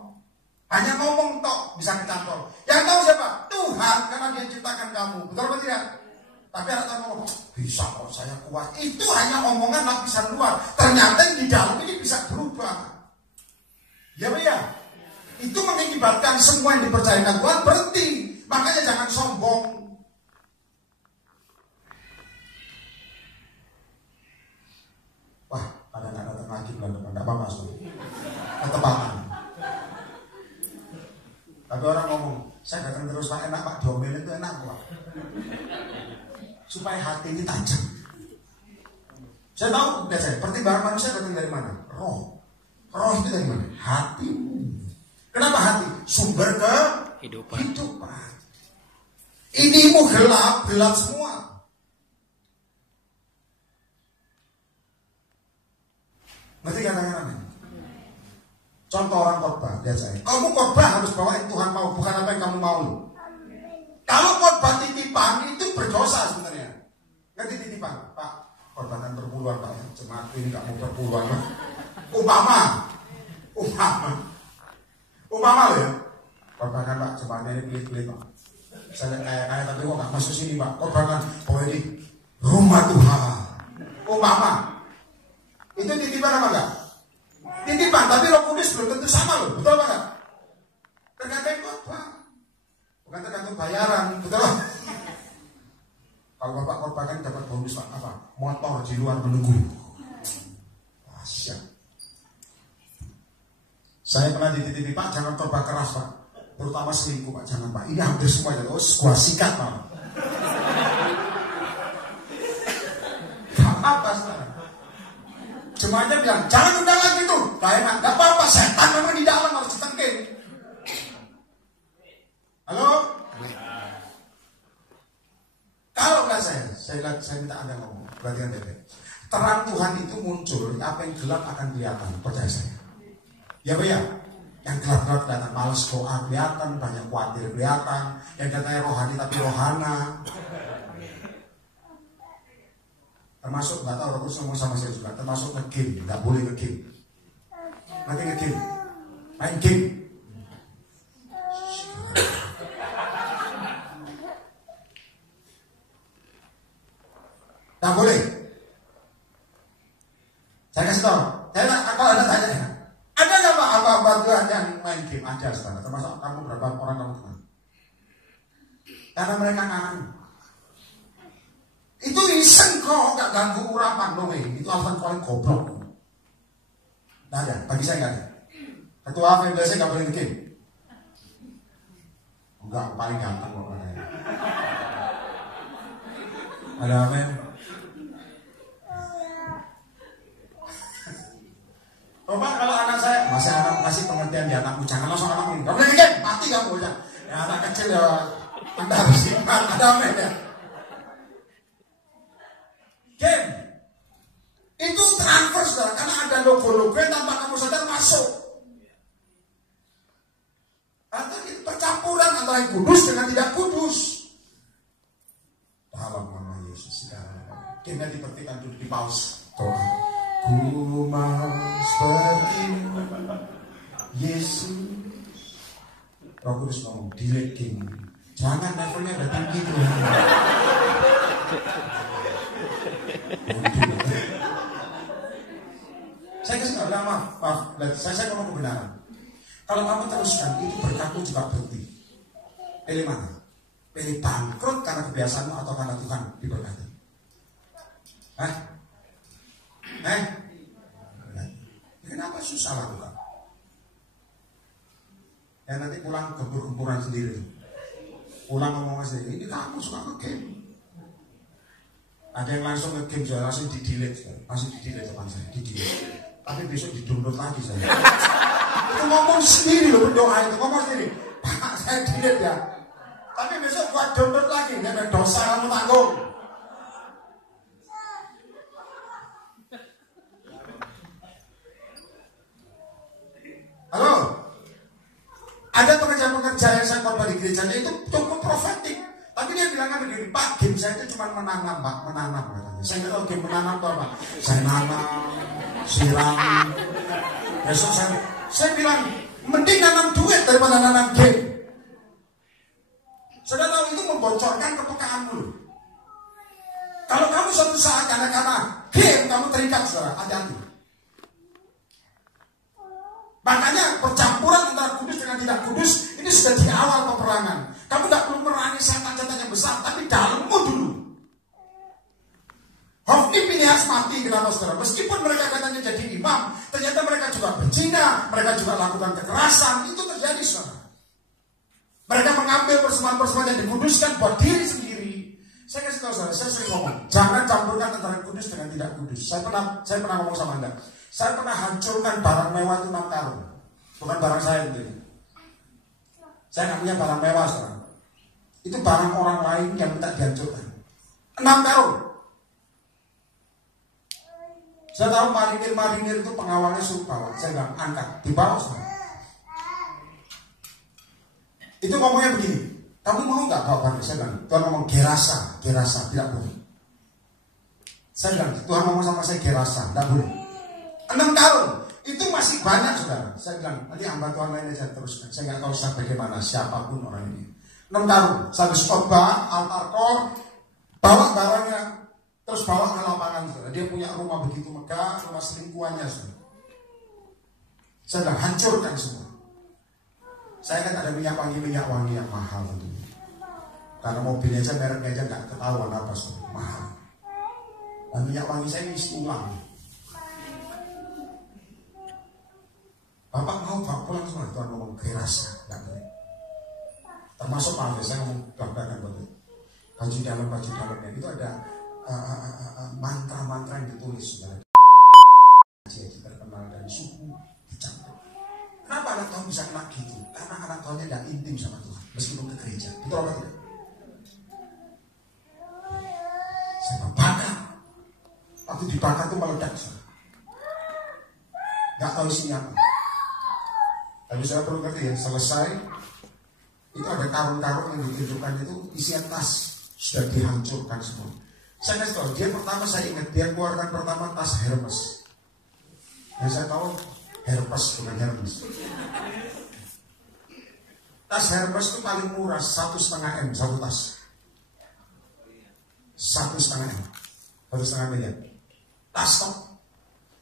Hanya ngomong tok bisa kecantol. Yang tahu siapa? Tuhan, karena dia ciptakan kamu. Betul apa tidak? Tapi anak Tuhan ngomong, bisa kok saya kuat. Itu hanya omongan lapisan luar. Ternyata di dalam ini bisa berubah. Ya Pak ya? Itu mengakibatkan semua yang dipercayakan Tuhan berhenti. Makanya jangan sombong. Wah, pada nggak datang lagi bulan depan, nggak apa-apa so. Ketepatan. Tapi orang ngomong, saya datang terus Pak, enak Pak, diomelin itu enak Pak. Supaya hati ini tajam. Saya tahu, biasa pertimbangan manusia datang dari mana? Roh. Roh itu dari mana? Hati. Kenapa hati? Sumber kehidupan. Inimu gelap, gelap semua. Ngerti kata-kata? Contoh orang khotbah, lihat saya. Kamu khotbah harus bawain Tuhan mau, bukan apa yang kamu mau. Kalau khotbah titipan itu berdosa sebenarnya. Ngerti titipan? Pak, khotbah kan berpuluhan Pak. Jemaat ini gak mau berpuluhan Pak. Umpama loh ya. Khotbah kan Pak, jemaatnya ini pilih-pilih Pak. Saya kayak tapi kok gak masuk sini Pak. Khotbah kan, bahwa ini rumah Tuhan. Umpama. Itu titipan apa enggak? Titipan, tapi Roh Kudus belum tentu sama loh, betul apa enggak? Tergantung khotbah, bukan tergantung bayaran, betul? Kalau Bapak khotbah kan dapat bonus Pak, apa? Motor di luar menunggu. Wah, siap. Saya pernah dititipi Pak, jangan khotbah keras Pak, terutama selingkuh Pak, jangan Pak. Ini hampir semua jadi, gua sikat Pak. Apa sekarang? Semuanya bilang, jangan undang lagi tuh. Gak apa-apa, setan memang di dalam harus ditengking. Halo? Kalau nggak saya minta Anda ngomong. Perhatikan baik-baik. Terang Tuhan itu muncul, apa yang gelap akan kelihatan. Percaya saya. Ya Pak ya? Yang gelap-gelap kelihatan, malas doa kelihatan, banyak khawatir kelihatan. Yang katanya rohani tapi rohana. Termasuk nggak tahu aku ngomong sama saya juga, termasuk nge-game, nggak boleh nge-game. Nanti nge-game, main game. Nggak boleh. Saya kasih tahu. Kalau Anda tanya, ada nggak Pak apa Tuhan yang main game? Ada sebenarnya. Termasuk kamu berapa orang kamu kenal? Karena mereka ngarang. Itu iseng kok, gak ganggu urapan loh. Itu alasan paling goblok. Nggak ada, bagi saya nggak ada. Ketua apa yang biasanya nggak boleh bikin? Enggak, paling gampang kok. Ada apa ya? Bapak kalau anak saya masih anak kasih pengertian di anakmu, jangan langsung anakmu. Gak boleh bikin, mati kamu ya. Anak kecil ya, Anda harus simpan. Ada apa ya? Game itu transfer saudara, karena ada logo-logo yang tanpa kamu sadar masuk. Atau percampuran antara yang kudus dengan tidak kudus. Dalam nama Yesus ya. Game diperhatikan dulu di pause. Ku mau seperti Yesus. Roh Kudus ngomong, delete game. Jangan levelnya udah tinggi tuh. Saya kasih tahu, maaf, saya ngomong kebenaran. Kalau kamu teruskan, itu berkatmu juga berhenti. Pilih mana? Pilih bangkrut karena kebiasaanmu atau karena Tuhan diberkati. Hah? Kenapa susah lakukan? Ya nanti pulang gempur-gempuran sendiri. Pulang ngomong sendiri, ini kamu suka nge-game. Ada yang langsung nge-game, saya langsung di-delete. Langsung di-delete teman saya, di-delete. Tapi besok di-download lagi saya. Itu ngomong sendiri loh, berdoa itu, ngomong sendiri. Pak, saya delete ya. Tapi besok buat download lagi, ya dosa kamu tanggung. Halo? Ada pekerja-pekerja yang saya korban di gerejanya itu cukup profetik. Tapi dia bilangnya begini, Pak, game saya itu cuma menanam, Pak, menanam katanya. Saya nggak tahu game menanam itu apa. Saya nanam, siram. Besok saya bilang, mending nanam duit daripada nanam game. Saudara tahu itu membocorkan kepekaanmu. Kalau kamu suatu saat karena game kamu terikat, saudara, hati-hati. Makanya percampuran antara kudus dengan tidak kudus ini sudah di awal peperangan. Kamu tidak perlu merangi setan-setan yang besar, tapi dalammu dulu. Hofni Pinehas mati, kenapa saudara? Meskipun mereka katanya jadi imam, ternyata mereka juga berzina, mereka juga lakukan kekerasan. Itu terjadi, saudara. Mereka mengambil persembahan-persembahan yang dikuduskan buat diri sendiri. Saya kasih tahu saudara, saya sering ngomong, jangan campurkan antara kudus dengan tidak kudus. Saya pernah ngomong sama Anda. Saya pernah hancurkan barang mewah itu 6 karung. Bukan barang saya itu. Saya nggak punya barang mewah, saudara. Itu barang orang lain yang minta dihancurkan. 6 karung. Saya tahu marinir itu pengawalnya suruh bawa. Saya bilang angkat, dibawa saudara. Itu ngomongnya begini, kamu mau nggak bawa barang? Saya bilang, Tuhan ngomong gerasa, tidak boleh. Saya bilang, Tuhan ngomong sama saya gerasa, tidak boleh. 6 karung, itu masih banyak saudara. Saya bilang, nanti hamba Tuhan lainnya saya teruskan. Saya nggak tahu bagaimana siapapun orang ini. 6 karung, saya habis khotbah, altar call, bawa barangnya, terus bawa ke lapangan saudara. Dia punya rumah begitu megah, rumah selingkuhannya saudara. Saya bilang, hancurkan semua. Saya kan ada minyak wangi yang mahal tentunya. Karena mobilnya aja, mereknya aja nggak ketahuan apa saudara, mahal. Dan minyak wangi saya isi ulang. Bapak mau bawa pulang semua, Tuhan ngomong gerasa, nggak boleh. Termasuk maaf ya, saya ngomong belakang baju dalamnya itu ada mantra-mantra yang ditulis saudara. Kita kenal dari suku dicampur. Kenapa anak Tuhan bisa kena gitu? Karena anak Tuhannya tidak intim sama Tuhan, meskipun ke gereja. Betul apa tidak? Saya membakar. Waktu dibakar itu meledak saudara. Nggak tahu isinya apa. Tapi saya perlu ngerti ya, selesai itu ada karung-karung yang ditunjukkan itu isinya tas sudah dihancurkan semua. Saya kasih tahu, dia pertama saya ingat dia keluarkan pertama tas Hermes. Yang saya tahu Hermes bukan Hermes. Tas Hermes itu paling murah 1,5 M satu tas. 1,5 M, 1,5 miliar. Tas top.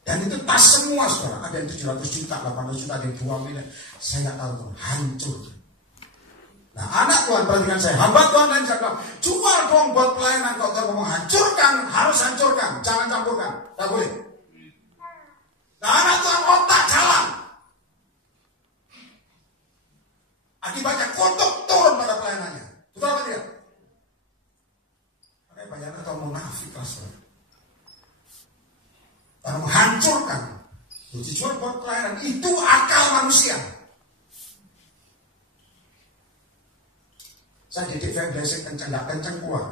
Dan itu tas semua saudara, ada yang 700 juta, 800 juta, ada yang 2 miliar. Saya nggak tahu tuh, hancur. Nah anak Tuhan perhatikan saya, hamba Tuhan dan saya bilang, jual dong buat pelayanan. Kalau Tuhan ngomong hancurkan, harus hancurkan, jangan campurkan, nggak boleh. Nah anak Tuhan otak jalan. Akibatnya kutuk turun pada pelayanannya. Betul apa tidak? Makanya banyak orang tahu munafik lah saudara. Karena menghancurkan, dijual buat pelayanan, itu akal manusia. Saya didik vibrasi kencang, gak kencang keluar.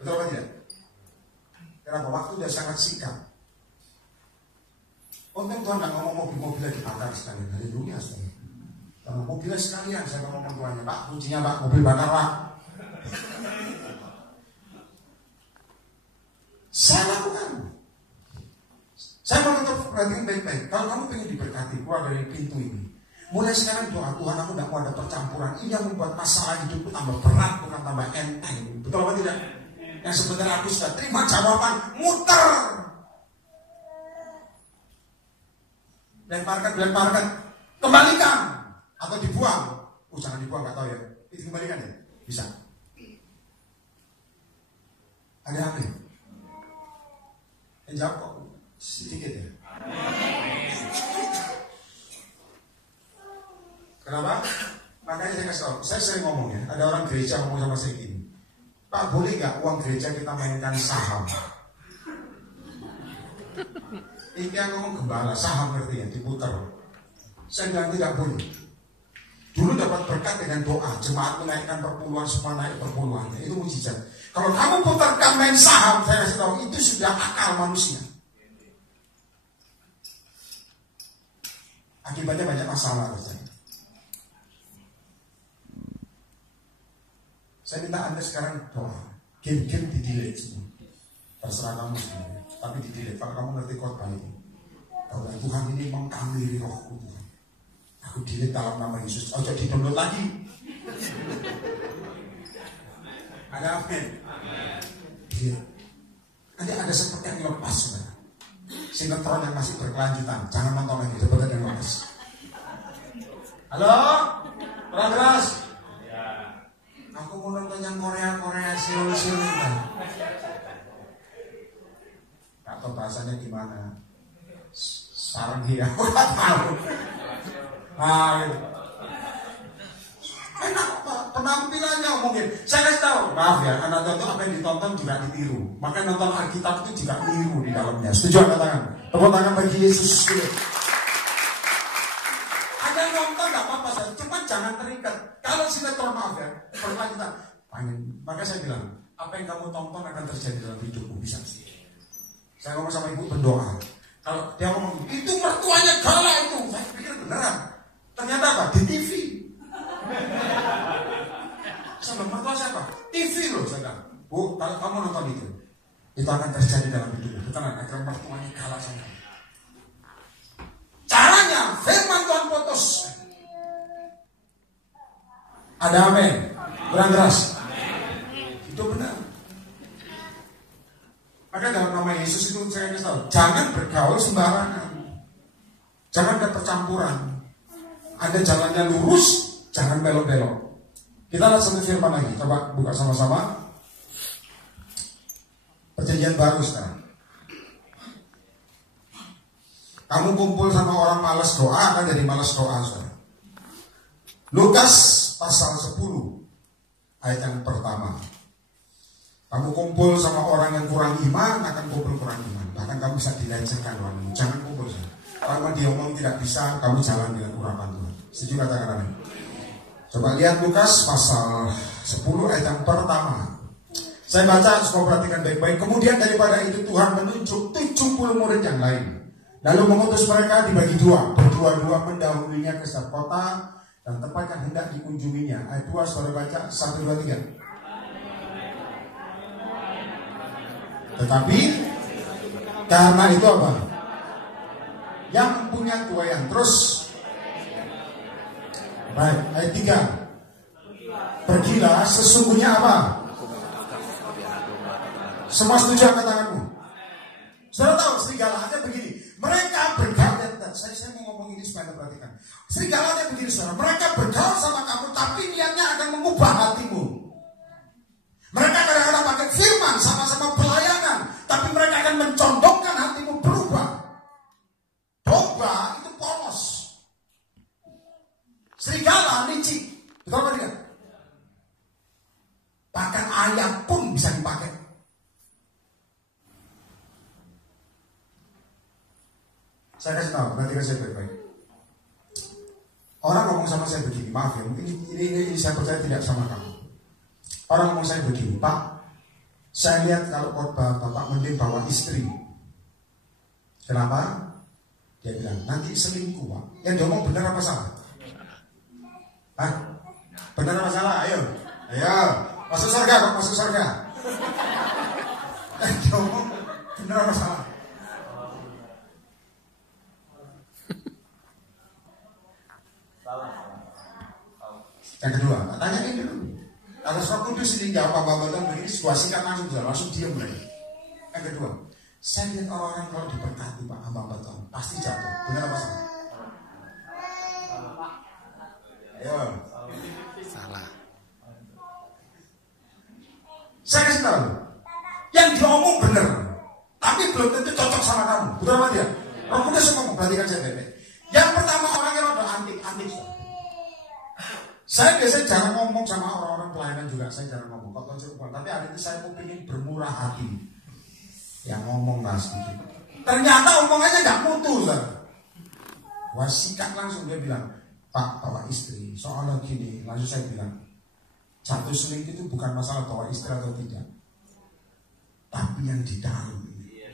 Betul apa tidak? Kenapa? Waktu udah sangat singkat. Untung Tuhan gak ngomong mobil-mobilnya dibakar sekalian. Haleluya sekalian. Kalau mobilnya sekalian, saya ngomong Tuhannya, Pak, kuncinya Pak, mobil bakar Pak. Saya lakukan. Saya mau tetap perhatikan baik-baik. Kalau kamu ingin diberkati, keluar dari pintu ini. Mulai sekarang doa, Tuhan aku tidak mau ada percampuran. Ini yang membuat masalah hidupku tambah berat, bukan tambah enteng. Betul apa tidak? Yang sebenarnya aku sudah terima jawaban, muter. Lemparkan, kembalikan. Atau dibuang. Jangan dibuang, gak tahu ya. Itu kembalikan ya? Bisa. Ada apa ya? Jawab kok sedikit ya. Kenapa? Makanya saya kasih tahu. Saya sering ngomong ya. Ada orang gereja ngomong sama saya gini. Pak, boleh nggak uang gereja kita mainkan saham? Ini yang ngomong gembala, saham ngerti ya, diputar. Saya bilang tidak boleh. Dulu dapat berkat dengan doa, jemaat menaikkan perpuluhan, semua naik perpuluhan. Itu mujizat. Kalau kamu putarkan main saham, saya kasih tahu, itu sudah akal manusia. Akibatnya banyak masalah. Saya minta Anda sekarang doa. Game-game di-delete semua. Terserah kamu sebenarnya. Tapi di-delete. Kalau kamu ngerti khotbah ini. Bahwa Tuhan ini mengkamili rohku Tuhan. Aku delete dalam nama Yesus. Ojo di-download lagi. Ada amin. Iya. Nanti ada seperti yang lepas saudara. Sinetron yang masih berkelanjutan. Jangan nonton lagi. Seperti yang lepas. Halo? Keras. Aku mau nonton yang Korea Seoul kan. Gak tahu bahasanya gimana. Sekarang dia aku gak tahu. Nah, gitu. Enak Pak, penampilannya mungkin. Saya kasih tahu, maaf ya, karena tentu apa yang ditonton juga ditiru. Makanya nonton Alkitab itu juga niru di dalamnya. Setuju angkat tangan? Tepuk tangan bagi Yesus. Ada yang nonton gak apa-apa saja, cuma jangan terikat. Kalau sinetron maaf ya, berlanjutan. Maka saya bilang, apa yang kamu tonton akan terjadi dalam hidupmu bisa. Saya ngomong sama ibu berdoa. Kalau dia ngomong itu mertuanya galak itu, saya pikir beneran. Ternyata apa? Di TV. Sama mertua siapa? TV loh saya bilang. Bu, kalau kamu nonton itu akan terjadi dalam hidupmu. Tenang, agar mertuanya galak sama. Caranya, firman Tuhan putus. Ada amin. Kurang keras. Itu benar. Maka dalam nama Yesus itu saya kasih tahu, jangan bergaul sembarangan. Jangan ada percampuran. Ada jalannya lurus, jangan belok-belok. Kita lihat satu firman lagi. Coba buka sama-sama. Perjanjian baru sekarang. Kamu kumpul sama orang malas doa, akan jadi malas doa, saudara. Lukas pasal 10 ayat yang pertama. Kamu kumpul sama orang yang kurang iman, akan kumpul kurang iman. Bahkan kamu bisa dilecehkan orangmu. Jangan kumpul. Kalau dia ngomong tidak bisa, kamu jalan dengan urapan Tuhan. Setuju katakan amin. Coba lihat Lukas pasal 10 ayat yang pertama. Saya baca, semua perhatikan baik-baik. Kemudian daripada itu Tuhan menunjuk 70 murid yang lain. Lalu mengutus mereka dibagi dua. Berdua-dua mendahulunya ke setiap kota dan tempat yang hendak dikunjunginya. Ayat 2 saudara baca 1, 2, 3. Tetapi karena itu apa? Yang punya tuayan. Terus baik, ayat 3. Pergilah, sesungguhnya apa? Semua setuju angkat tanganmu. Saudara tahu serigalanya begini. Mereka bergaul. Saya mau ngomong ini supaya Anda perhatikan. Serigalanya begini saudara. Mereka bergaul sama kamu, tapi niatnya akan mengubah hatimu. Mereka kadang-kadang pakai firman, sama-sama pelayanan, tapi mereka akan mencondongkan hatimu berubah. Domba itu polos. Serigala licik. Betul apa tidak? Bahkan ayat pun bisa dipakai. Saya kasih tahu, perhatikan saya baik-baik. Orang ngomong sama saya begini, maaf ya, mungkin ini saya percaya tidak sama kamu. Orang ngomong saya begini, Pak, saya lihat kalau khotbah Bapak mending bawa istri. Kenapa? Dia bilang, nanti selingkuh Pak. Yang diomong benar apa salah? Hah? Benar apa salah? Ayo. Masuk surga kok, masuk surga. Yang diomong benar apa salah? Yang kedua, tanyain dulu. Kalau Roh Kudus ini jawab apa-apa begini, situasikan langsung diam lagi. Yang kedua, saya lihat orang-orang kalau diberkati Pak hamba Tuhan pasti jatuh. Benar apa salah? Ayo. Salah. Saya kasih tahu, yang diomong benar. tapi belum tentu cocok sama kamu. Betul apa tidak? Roh Kudus ngomong, perhatikan saya baik-baik. Yang pertama orangnya rada antik. Saya biasanya jarang ngomong sama orang-orang pelayanan juga, saya jarang ngomong. Tapi hari ini saya mau ingin bermurah hati. Yang ngomong lah sedikit. Ternyata omongannya nggak mutu, saudara. Wasikat langsung dia bilang, Pak, bawa istri. Soalnya gini, langsung saya bilang, jatuh selingkuh itu bukan masalah bawa istri atau tidak, tapi yang di dalam ini.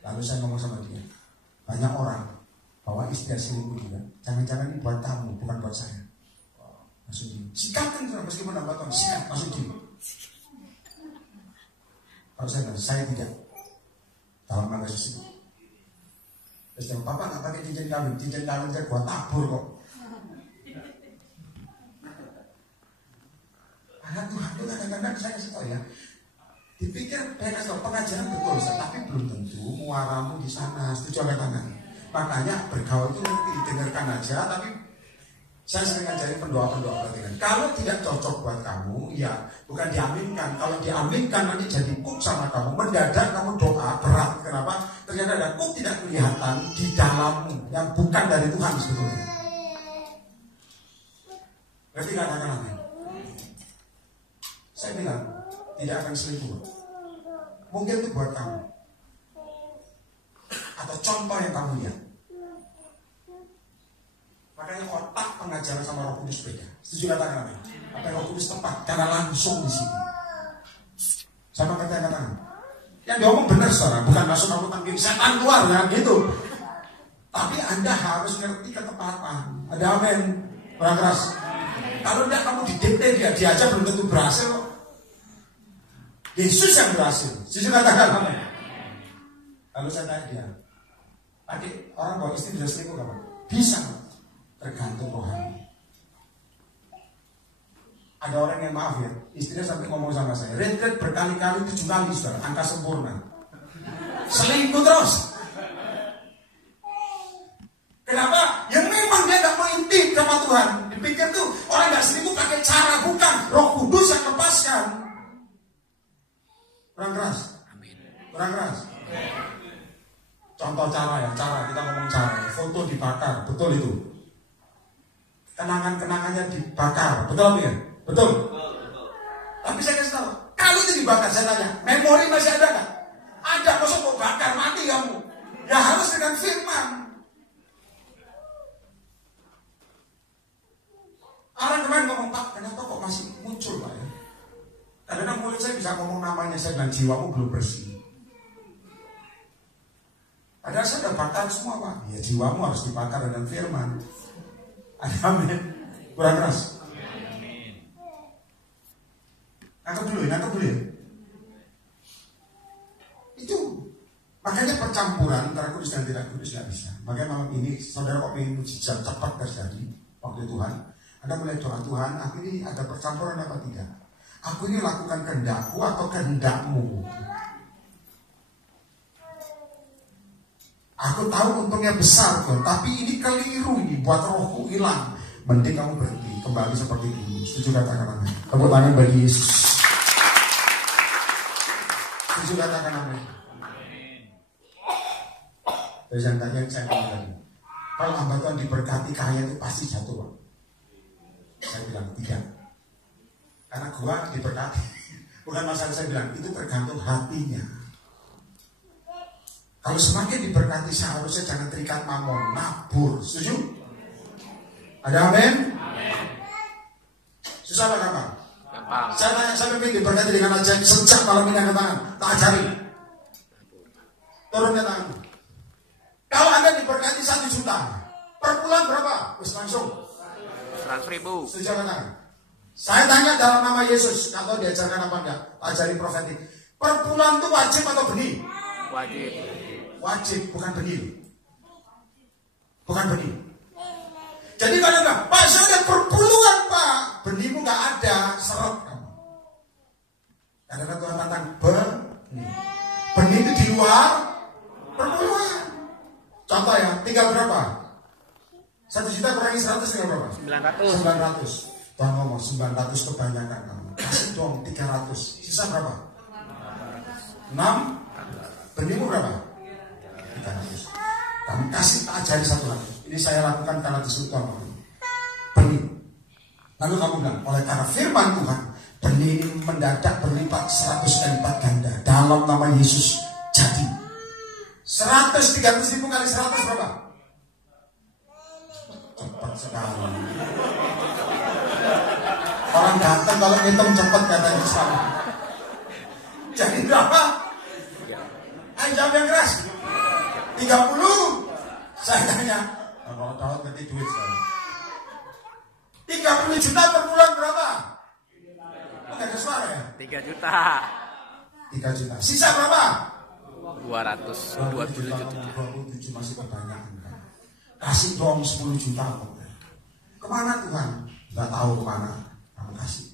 Lalu saya ngomong sama dia, banyak orang bawa istri selingkuh juga. Jangan-jangan ini buat kamu, bukan buat saya. Langsung dia, sikapkan itu, meskipun dapat tahun, sikat, langsung dia. Kalau saya tidak. Dalam mana sih? Terus yang papa nggak pakai cincin kawin saya buat tabur kok. Anak Tuhan itu kadang-kadang saya kasih tahu ya. Dipikir kasih pengajaran betul, tapi belum tentu muaramu di sana. Setuju oleh tangan. Makanya bergaul itu nanti dengarkan aja, tapi saya sering ngajarin pendoa-pendoa pelatihan. Kalau tidak cocok buat kamu, ya bukan diaminkan. Kalau diaminkan nanti jadi kuk sama kamu. Mendadak kamu doa berat. Kenapa? Ternyata ada kuk tidak kelihatan di dalammu yang bukan dari Tuhan sebetulnya. Berarti katakan amin. Saya bilang tidak akan selingkuh. Mungkin itu buat kamu. Atau contoh yang kamu lihat. Makanya otak pengajaran sama Roh Kudus beda. Setuju katakan amin. Apa yang Roh Kudus tepat karena langsung di sini. Sama kata-kata. Yang diomong benar saudara, bukan masuk kamu tangkap setan keluar ya gitu. Tapi Anda harus ngerti ketepatan. Ada amin. Kurang keras. Kalau tidak kamu didikte dia aja belum tentu berhasil kok. Yesus yang berhasil. Setuju katakan amin. Lalu saya tanya dia, adik orang bawa istri bisa selingkuh kapan? Bisa. Tergantung rohani. Ada orang yang maaf ya, istrinya sampai ngomong sama saya, retret berkali-kali 7 kali saudara, angka sempurna. Selingkuh terus. Kenapa? Ya memang dia gak mau intim sama Tuhan. Dipikir tuh orang gak selingkuh pakai cara, bukan Roh Kudus yang lepaskan. Kurang keras. Kurang keras. Contoh cara kita ngomong cara, foto dibakar, betul itu. Kenangan-kenangannya dibakar, betul ya? Betul. Tapi saya kasih tahu, kalau itu dibakar, saya tanya, memori masih ada nggak? Ada, masa mau bakar mati kamu? Ya harus dengan firman. Orang kemarin ngomong, Pak, kenapa kok masih muncul Pak ya? Kadang-kadang mulut saya bisa ngomong namanya, saya bilang jiwamu belum bersih. Padahal saya udah bakar semua Pak. Ya jiwamu harus dibakar dengan firman. Amin. Kurang keras. Nangkep dulu ya. Itu makanya percampuran antara kudus dan tidak kudus nggak bisa. Makanya malam ini saudara kok ingin mujizat cepat terjadi waktu Tuhan. Anda mulai doa Tuhan, aku ini ada percampuran apa tidak? Aku ini lakukan kehendakku atau kehendakmu? Aku tahu untungnya besar Tuhan, tapi ini keliru ini, buat rohku hilang. Mending kamu berhenti, kembali seperti dulu. Setuju katakan amin. Tepuk tangan bagi Yesus. Setuju katakan amin. Terus yang tanya saya bilang tadi, kalau hamba Tuhan diberkati kaya itu pasti jatuh Pak. Saya bilang tidak. Karena gua diberkati. Bukan masalah saya bilang, itu tergantung hatinya. Kalau semakin diberkati seharusnya jangan terikat mamon, nabur. Setuju? Ada amin? Susah apa gampang? Saya tanya, saya ingin diberkati dengan ajaib sejak malam ini angkat tangan. Tak ajari. Turunnya tangan. Kalau Anda diberkati 1 juta, per bulan berapa? Terus langsung 100.000. Setuju apa tangan? Saya tanya dalam nama Yesus, nggak tahu diajarkan apa enggak? Ajari profetik. Per bulan itu wajib atau benih? Wajib. Wajib, bukan benih. Bukan benih. Jadi kalau enggak, Pak saya ada perpuluhan Pak, benihmu nggak ada, seret kamu. Karena Tuhan tantang benih. Benih itu di luar perpuluhan. Contoh ya, tinggal berapa? 1 juta kurangi 100 tinggal berapa? 900. Tuhan ngomong 900 kebanyakan kamu. Kasih dong 300. Sisa berapa? 6. Benihmu berapa? 300. Kamu kasih, tak ajari satu lagi. Ini saya lakukan karena disuruh Tuhan. Benih. Lalu kamu bilang, oleh karena firman Tuhan, benih ini mendadak berlipat 100 kali lipat ganda. Dalam nama Yesus jadi. 100 300 ribu kali 100 berapa? Cepat sekali. Orang datang kalau ngitung cepat katanya sama. Jadi berapa? Ayo jawab yang keras. 30. Saya tanya, kalau tahu nanti duit sekarang. 30 juta per bulan berapa? Bukan ada suara ya? 3 juta. 3 juta. Sisa berapa? 227 juta. 27 masih pertanyaan. Kasih dong 10 juta. Kemana Tuhan? Nggak tahu kemana. Kamu kasih.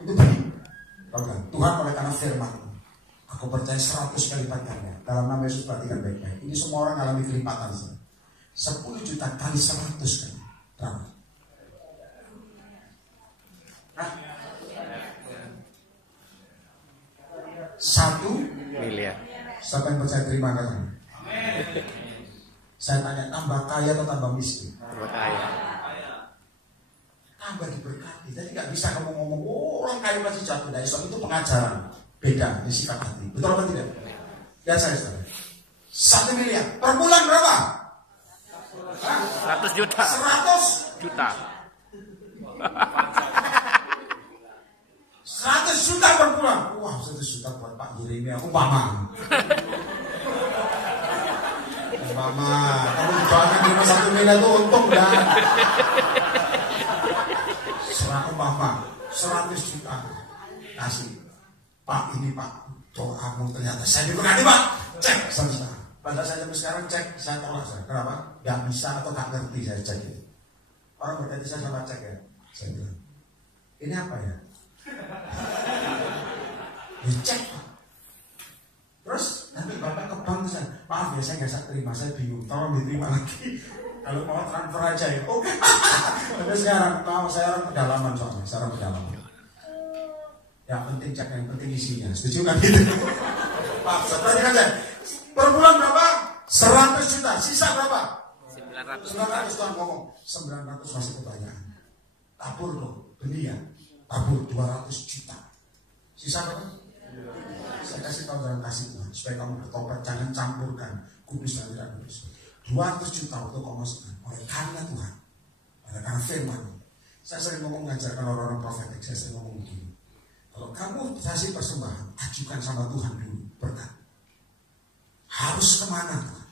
Itu benih. Tuhan oleh karena firman. Aku percaya 100 kali lipat ganda. Dalam nama Yesus perhatikan baik-baik. Ini semua orang alami kelipatan. 10 juta kali 100 kali. Berapa? Hah? 1 miliar. Siapa yang percaya terima kan? Saya tanya, tambah kaya atau tambah miskin? Tambah kaya. Tambah diberkati. Jadi nggak bisa kamu ngomong, oh orang kaya pasti jatuh. Nah, itu pengajaran. Beda, ini sifat hati. Betul apa tidak? Lihat saya sekarang. 1 miliar. Per bulan berapa? 100 juta. 100 juta. 100 juta per bulan. Wah, 100 juta buat Pak Yeremia. Aku Mama. Mama, kamu doakan terima 1 miliar itu untung dan. Serah Mama, 100 juta. Kasih. Pak, ini Pak, doamu ternyata saya diberkati Pak. Cek, selesai. Padahal saya sampai sekarang cek, saya tolak saya. Kenapa? Gak bisa atau gak ngerti saya cek itu. Orang berkati saya sama cek ya. Saya bilang, ini apa ya? Dicek Pak. Terus nanti Bapak ke bank saya, maaf ya saya nggak bisa terima, saya bingung. Tolong diterima lagi. Kalau mau transfer aja ya. Oke. Tapi sekarang mau saya orang pedalaman soalnya, saya orang pedalaman. Yang penting cek, yang penting isinya. Setuju kan gitu? Pak, perhatikan saya. Per bulan berapa? 100 juta. Sisa berapa? 900. 900 Tuhan ngomong. 900 masih pertanyaan. Tabur loh, benih ya. Tabur 200 juta. Sisa berapa? Saya kasih tahu dalam kasih Tuhan supaya kamu bertobat, jangan campurkan kudus dan tidak kudus. 200 juta untuk kamu masukkan oleh karena Tuhan, oleh karena firman. Saya sering ngomong mengajarkan orang-orang profetik. Saya sering ngomong begini. Kalau kamu kasih persembahan, ajukan sama Tuhan dulu berkat. Harus kemana Tuhan?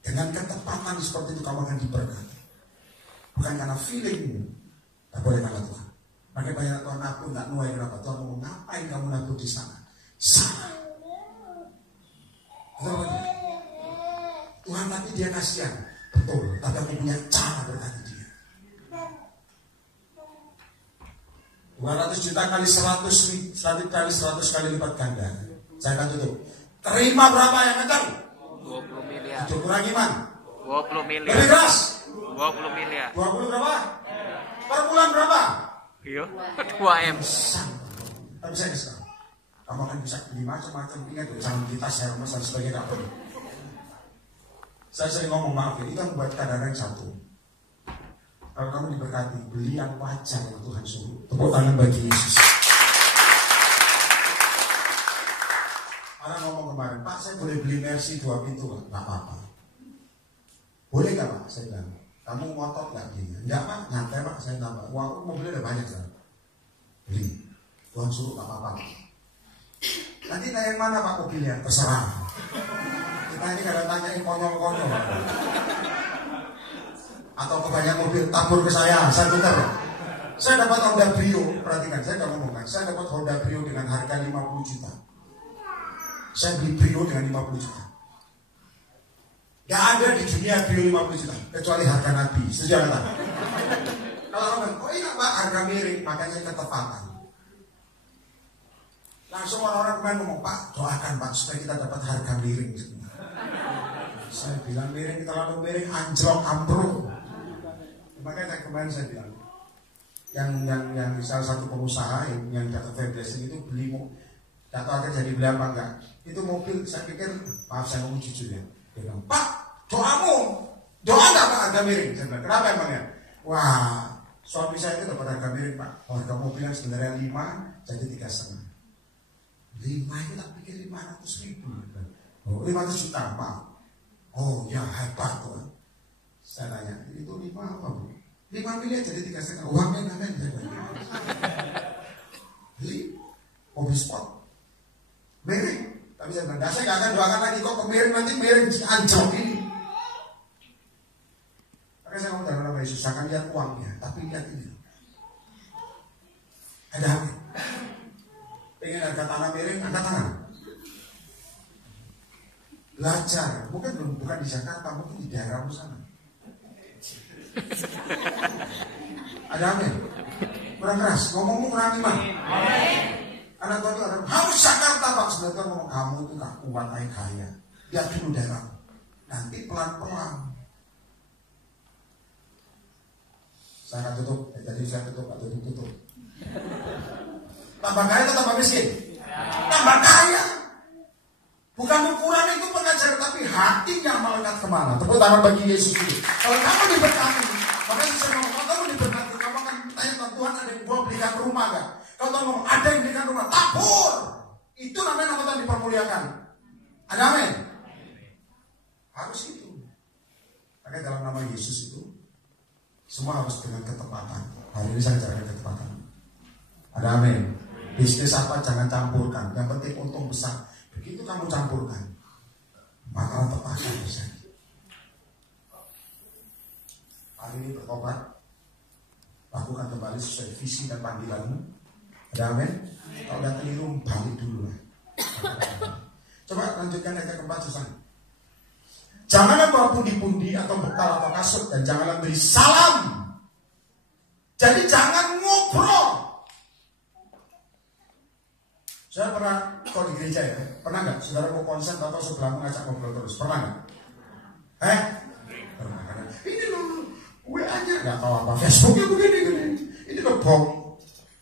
Dengan ketepatan seperti itu kamu akan diberkati. Bukan karena feelingmu, tak boleh karena Tuhan. Makanya banyak Tuhan nabur nggak nuai kenapa? Tuhan ngomong ngapain kamu nabur di sana? Sana. Betul betul. Tuhan tapi dia kasihan, betul. Tapi aku punya cara berkati dia. 200 juta kali 100 kali lipat ganda. Saya akan tutup. Terima berapa yang kencang? 20 miliar. Itu kurang iman. 20 miliar. Lebih keras. 20 miliar. 20 berapa? Per bulan berapa? Iya. 2M. Tapi saya sekarang kamu akan bisa beli macam-macam. Ingat tuh, jangan beli tas Hermes dan sebagainya, gak perlu. Saya sering ngomong, maaf ya, itu yang buat kadang-kadang satu. Kalau kamu diberkati, beli yang wajar yang Tuhan suruh. Tepuk tangan bagi Yesus. Orang ngomong kemarin, Pak saya boleh beli Mercy 2 pintu Pak? Gak apa-apa. Boleh gak Pak? Saya bilang, kamu ngotot gak belinya? Enggak Pak, nyantai Pak, saya nambah. Uang mobilnya udah banyak sekarang. Beli. Tuhan suruh gak apa-apa. Nanti naik mana Pak mobilnya? Terserah. Kita ini kadang tanyain konyol-konyol. Atau kebanyakan mobil tabur ke saya tukar. Saya dapat Honda Brio, perhatikan, saya gak ngomongkan. Saya dapat Honda Brio dengan harga 50 juta. Saya beli Brio dengan 50 juta. Gak ada di dunia Brio 50 juta kecuali harga Nabi. Setuju kan? Kalau orang bilang, oh iya Pak, harga miring, makanya ketepatan. Langsung orang-orang kemarin ngomong, Pak, doakan Pak supaya kita dapat harga miring. Saya bilang miring, terlalu miring, anjlok, ambruk. Makanya kemarin saya bilang, yang salah satu pengusaha yang dapat fair blessing itu beli Gak tahu akhirnya jadi beli apa enggak. Itu mobil, saya pikir, maaf saya ngomong jujur ya. Dia bilang, Pak, doa enggak Pak harga miring? Saya bilang, kenapa emangnya? Wah, suami saya itu dapat harga miring Pak. Harga mobil yang sebenarnya 5, jadi 3,5. 5 itu tak pikir 500.000. Oh, 500 juta Pak. Oh ya hebat tuh. Saya tanya, itu 5 apa Bu? 5 miliar jadi 3,5. Uangnya ngamen saya bilang. Beli mobil sport. Miring, tapi saya bilang, saya gak akan doakan lagi kok kemiring nanti miring anjlok ini. Makanya saya ngomong dalam nama Yesus, akan lihat uangnya, tapi lihat ini. Ada apa? Pengen harga tanah miring, angkat tangan. Belajar, mungkin bukan di Jakarta, mungkin di daerahmu sana. Ada apa? Kurang keras, ngomongmu kurang iman. Anak tua itu ada, harus Jakarta Pak. Sebenarnya ngomong, kamu itu gak kuat naik kaya. Lihat dulu daerah. Nanti pelan-pelan. Saya akan tutup. Tadi saya tutup, atau tutup. Tambah kaya atau tambah miskin? Tambah kaya. Bukan ukuran itu pengajar, tapi hatinya melekat kemana. Tepuk tangan bagi Yesus itu. Kalau kamu diberkati, makanya saya ngomong, kalau kamu diberkati, kamu akan tanya Tuhan, ada yang gua belikan rumah gak? Kalau Tuhan ngomong, ada yang belikan rumah, tabur. Itu namanya nama Tuhan dipermuliakan. Ada amin? Harus itu. Makanya dalam nama Yesus itu, semua harus dengan ketepatan. Hari ini saya ajarkan ketepatan. Ada amin? Bisnis apa jangan campurkan. Yang penting untung besar. Begitu kamu campurkan, maka petaka terjadi. Hari ini bertobat, lakukan kembali sesuai visi dan panggilanmu. Ada amin? Kalau udah keliru, balik dulu lah. Coba lanjutkan ayat keempat susah. Janganlah bawa pundi-pundi atau bekal atau kasut, dan janganlah beri salam. Jadi jangan ngobrol. Saya pernah, kalau di gereja ya, pernah nggak? Saudara mau konsen atau sebelahmu ngajak ngobrol terus, pernah nggak? Pernah. Ini loh, WA-nya nggak tahu apa, Facebooknya begini. Ini loh bom.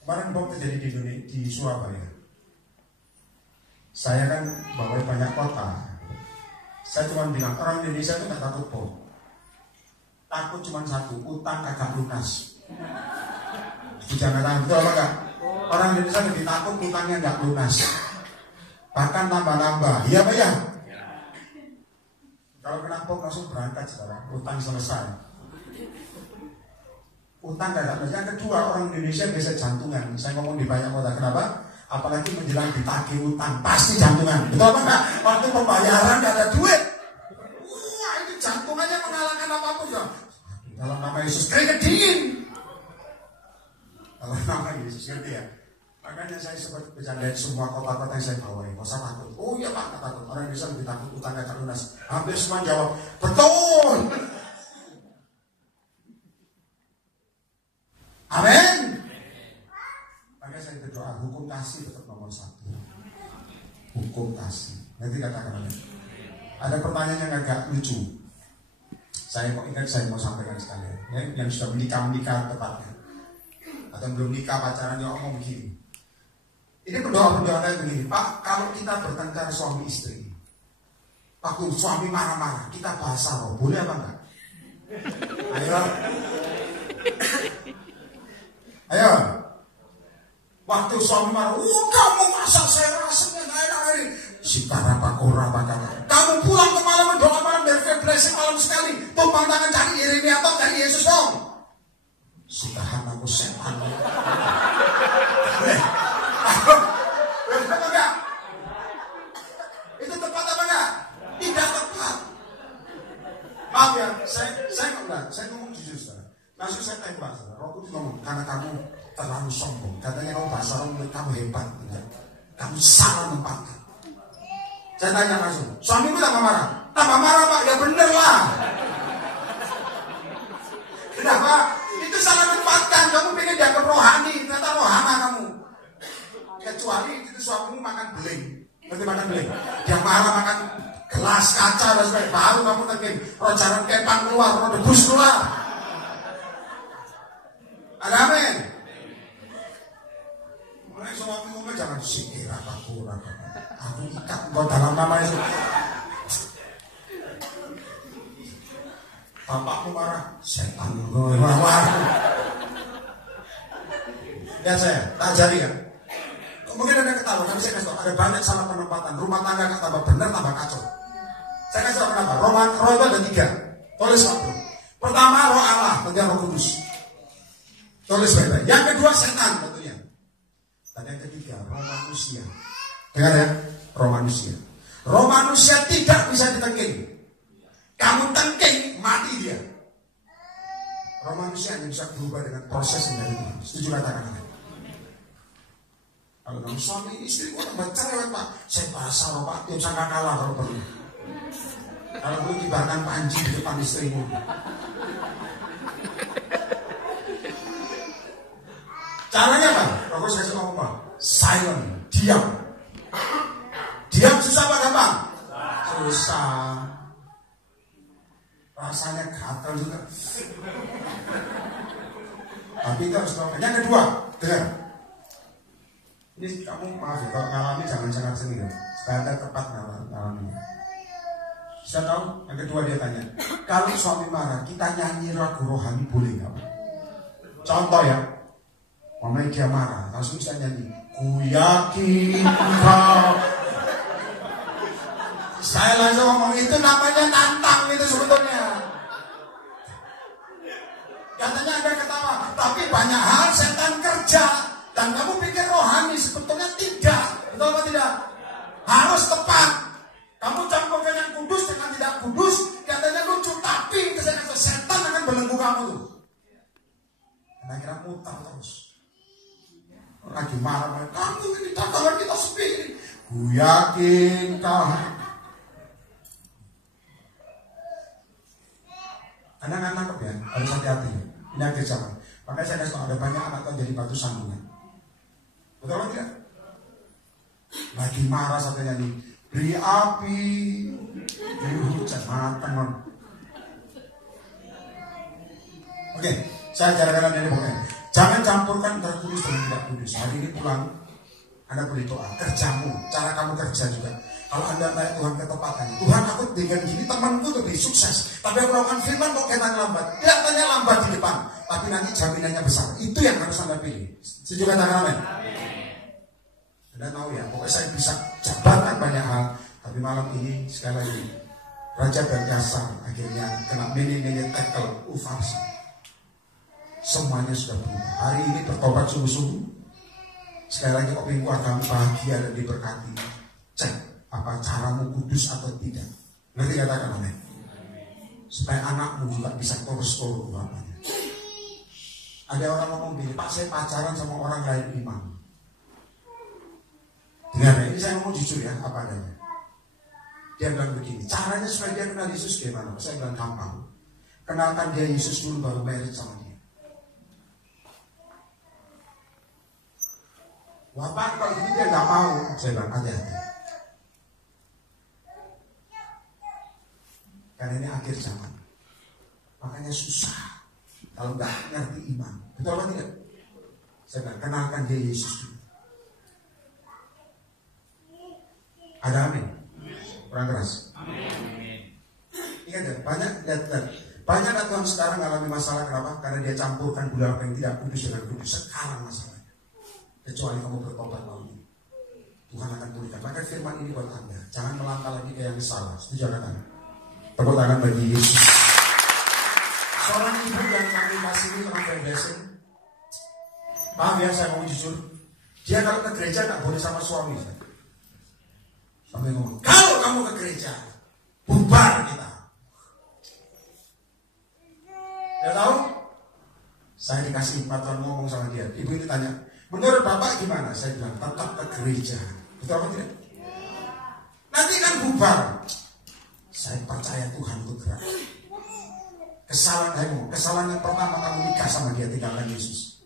Kemarin bom terjadi di Surabaya. Saya kan bawa banyak kota. Saya cuma bilang, orang Indonesia itu nggak takut bom. Takut cuma satu, utang kagak lunas. Jangan tahu, betul apa enggak? Orang Indonesia lebih takut utangnya nggak lunas, bahkan nambah-nambah. Iya Pak ya? Kalau kena bom langsung berangkat sekarang, utang selesai. Utang nggak lunas. Yang kedua, orang Indonesia biasa jantungan. Saya ngomong di banyak kota, kenapa? Apalagi menjelang ditagih utang, pasti jantungan. Betul apa enggak? Waktu pembayaran nggak ada duit. Wah, itu jantungannya mengalahkan apapun ya. Dalam nama Yesus, keringet dingin. Dalam nama Yesus, ngerti ya? Makanya saya sempat bercandain semua kota-kota yang saya bawain. Gak usah takut. Oh iya Pak, gak takut. Orang Indonesia lebih takut utang gak lunas. Hampir semua jawab, betul. Amin. Makanya saya berdoa, hukum kasih tetap nomor 1. Hukum kasih. Nanti katakan amin. Ada pertanyaan yang agak lucu. Saya kok ingat saya mau sampaikan sekalian. Ya, yang sudah menikah tepatnya. Atau belum nikah pacaran yang ngomong begini. Ini berdoa-berdoa kayak begini, Pak, kalau kita bertengkar suami istri, waktu suami marah-marah, kita bahasa roh, boleh apa enggak? Ayo. Waktu suami marah, kamu masak saya rasanya gak enak ini. Kamu pulang ke malam berdoa malam dari blessing malam sekali, tumpang tangan cari Yeremia atau cari Yesus dong. Sitahan aku setan. Betul enggak? Itu tepat apa enggak? Tidak tepat. Maaf ya, saya ngomong jujur saudara. Langsung saya tembak saudara. Roh Kudus ngomong, karena kamu terlalu sombong. Katanya kamu bahasa roh, kamu hebat. Kamu salah menempatkan. Saya tanya langsung, suamimu tambah marah? Tambah marah Pak, ya bener lah. Kenapa? Itu salah menempatkan. Kamu pengen dianggap rohani, ternyata rohana kamu. Kecuali itu suamimu makan beling. Berarti makan beling. Dia marah makan gelas kaca dan sebagainya. Baru kamu tekin rojaran kepang keluar, roh debus keluar. Ada amin. Mulai suamimu jangan sikir apa kurang. nama Yesus. Bapakmu marah, setan gue marah. Lihat saya, tak jadi kan? Mungkin ada ketawa, tapi saya kasih tahu, ada banyak salah penempatan. Rumah tangga kan tambah benar, tambah kacau. Saya kasih tahu kenapa. Roh itu ada 3. Tulis waktu. Pertama roh Allah, tentunya roh kudus. Tulis baik-baik. Yang kedua setan tentunya. Dan yang ketiga roh manusia. Dengar ya, roh manusia. Roh manusia tidak bisa ditengking. Kamu tengking, mati dia. Roh manusia hanya bisa berubah dengan proses yang dari Tuhan. Setuju katakan? Kalau kamu suami istri kok baca lewat Pak, saya bahasa roh Pak, tiap sangka kalah kalau perlu. Kalau perlu kibarkan panji di depan istrimu. Caranya apa? Kalau saya ngomong apa? Silent, diam. Diam susah apa gampang? Susah. Rasanya gatal juga. Tapi itu harus tahu. Yang kedua, dengar. Ini kamu maaf ya, kalau ngalami jangan sangat sendiri. Standar tepat ngalami. Bisa tahu? Yang kedua dia tanya, kalau suami marah, kita nyanyi lagu rohani boleh nggak? Contoh ya, mamanya dia marah, langsung bisa nyanyi. Ku yakin kau. Saya langsung ngomong itu namanya tantang itu sebetulnya. Katanya ada ketawa, tapi banyak hal setan kerja dan kamu pikir rohani sebetulnya tidak, betul atau tidak? Harus tepat. Kamu campurkan yang kudus dengan tidak kudus, katanya lucu, tapi kesannya setan akan belenggu kamu tuh. Dan akhirnya mutar terus. Lagi marah, kamu ini dagangan kita sepi. Ku yakin kau. Anak-anak nangkep ya, harus hati-hati. Ini akhir zaman. Makanya saya kasih tahu ada banyak anak yang jadi batu sandungan. Betul atau tidak? Lagi marah satu nyanyi, beri api, beri hujan, matang. Oke, saya ajarkan ini pokoknya. Jangan campurkan antara kudus dengan tidak kudus. Hari ini pulang, Anda boleh doa. Kerjamu, cara kamu kerja juga. Kalau Anda tanya Tuhan ketepatannya, Tuhan aku dengan gini temanku lebih sukses, tapi aku melakukan firman kok kena lambat. Kelihatannya lambat di depan, tapi nanti jaminannya besar. Itu yang harus Anda pilih. Setuju katakan amin? Anda tahu ya, pokoknya saya bisa jabatan banyak hal, tapi malam ini sekali lagi Raja Berkasar akhirnya kena mini-mini tackle ufasi. Semuanya sudah berubah. Hari ini bertobat sungguh-sungguh. Sekali lagi kok ingin keluargamu bahagia dan diberkati. Cek apa caramu kudus atau tidak. Nanti katakan amin. Supaya anakmu juga bisa terus-terus bapaknya. Ada orang ngomong begini, Pak saya pacaran sama orang lain imam. Dengar ya, ini saya ngomong jujur ya, apa adanya. Dia bilang begini, caranya supaya dia kenal Yesus gimana? Saya bilang gampang. Kenalkan dia Yesus dulu baru married sama dia. Bapak kalau ini dia nggak mau, saya bilang hati-hati. Karena ini akhir zaman. Makanya susah kalau nggak ngerti iman. Betul apa tidak? Saya bilang kenalkan dia Yesus dulu. Ada amin? Kurang keras. Amin. Ingat ya, banyak Tuhan sekarang mengalami masalah kenapa? Karena dia campurkan budaya yang tidak kudus dengan kudus. Sekarang masalahnya. Kecuali kamu bertobat lalu Tuhan akan pulihkan. Maka firman ini buat Anda, jangan melangkah lagi ke yang salah. Setuju kan? Tepuk tangan bagi Yesus. Seorang ibu yang kami kasih ini orang blessing. Maaf ya saya mau jujur, dia kalau ke gereja tak boleh sama suami. Sampai ngomong, kalau kamu ke gereja bubar kita. Dia tahu? Saya dikasih 4 tahun ngomong sama dia. Ibu ini tanya, menurut Bapak gimana? Saya bilang, tetap ke gereja. Betul apa tidak? Nanti kan bubar. Saya percaya Tuhan itu gerak. Kesalahan yang pertama kamu nikah sama dia, tinggalkan Yesus.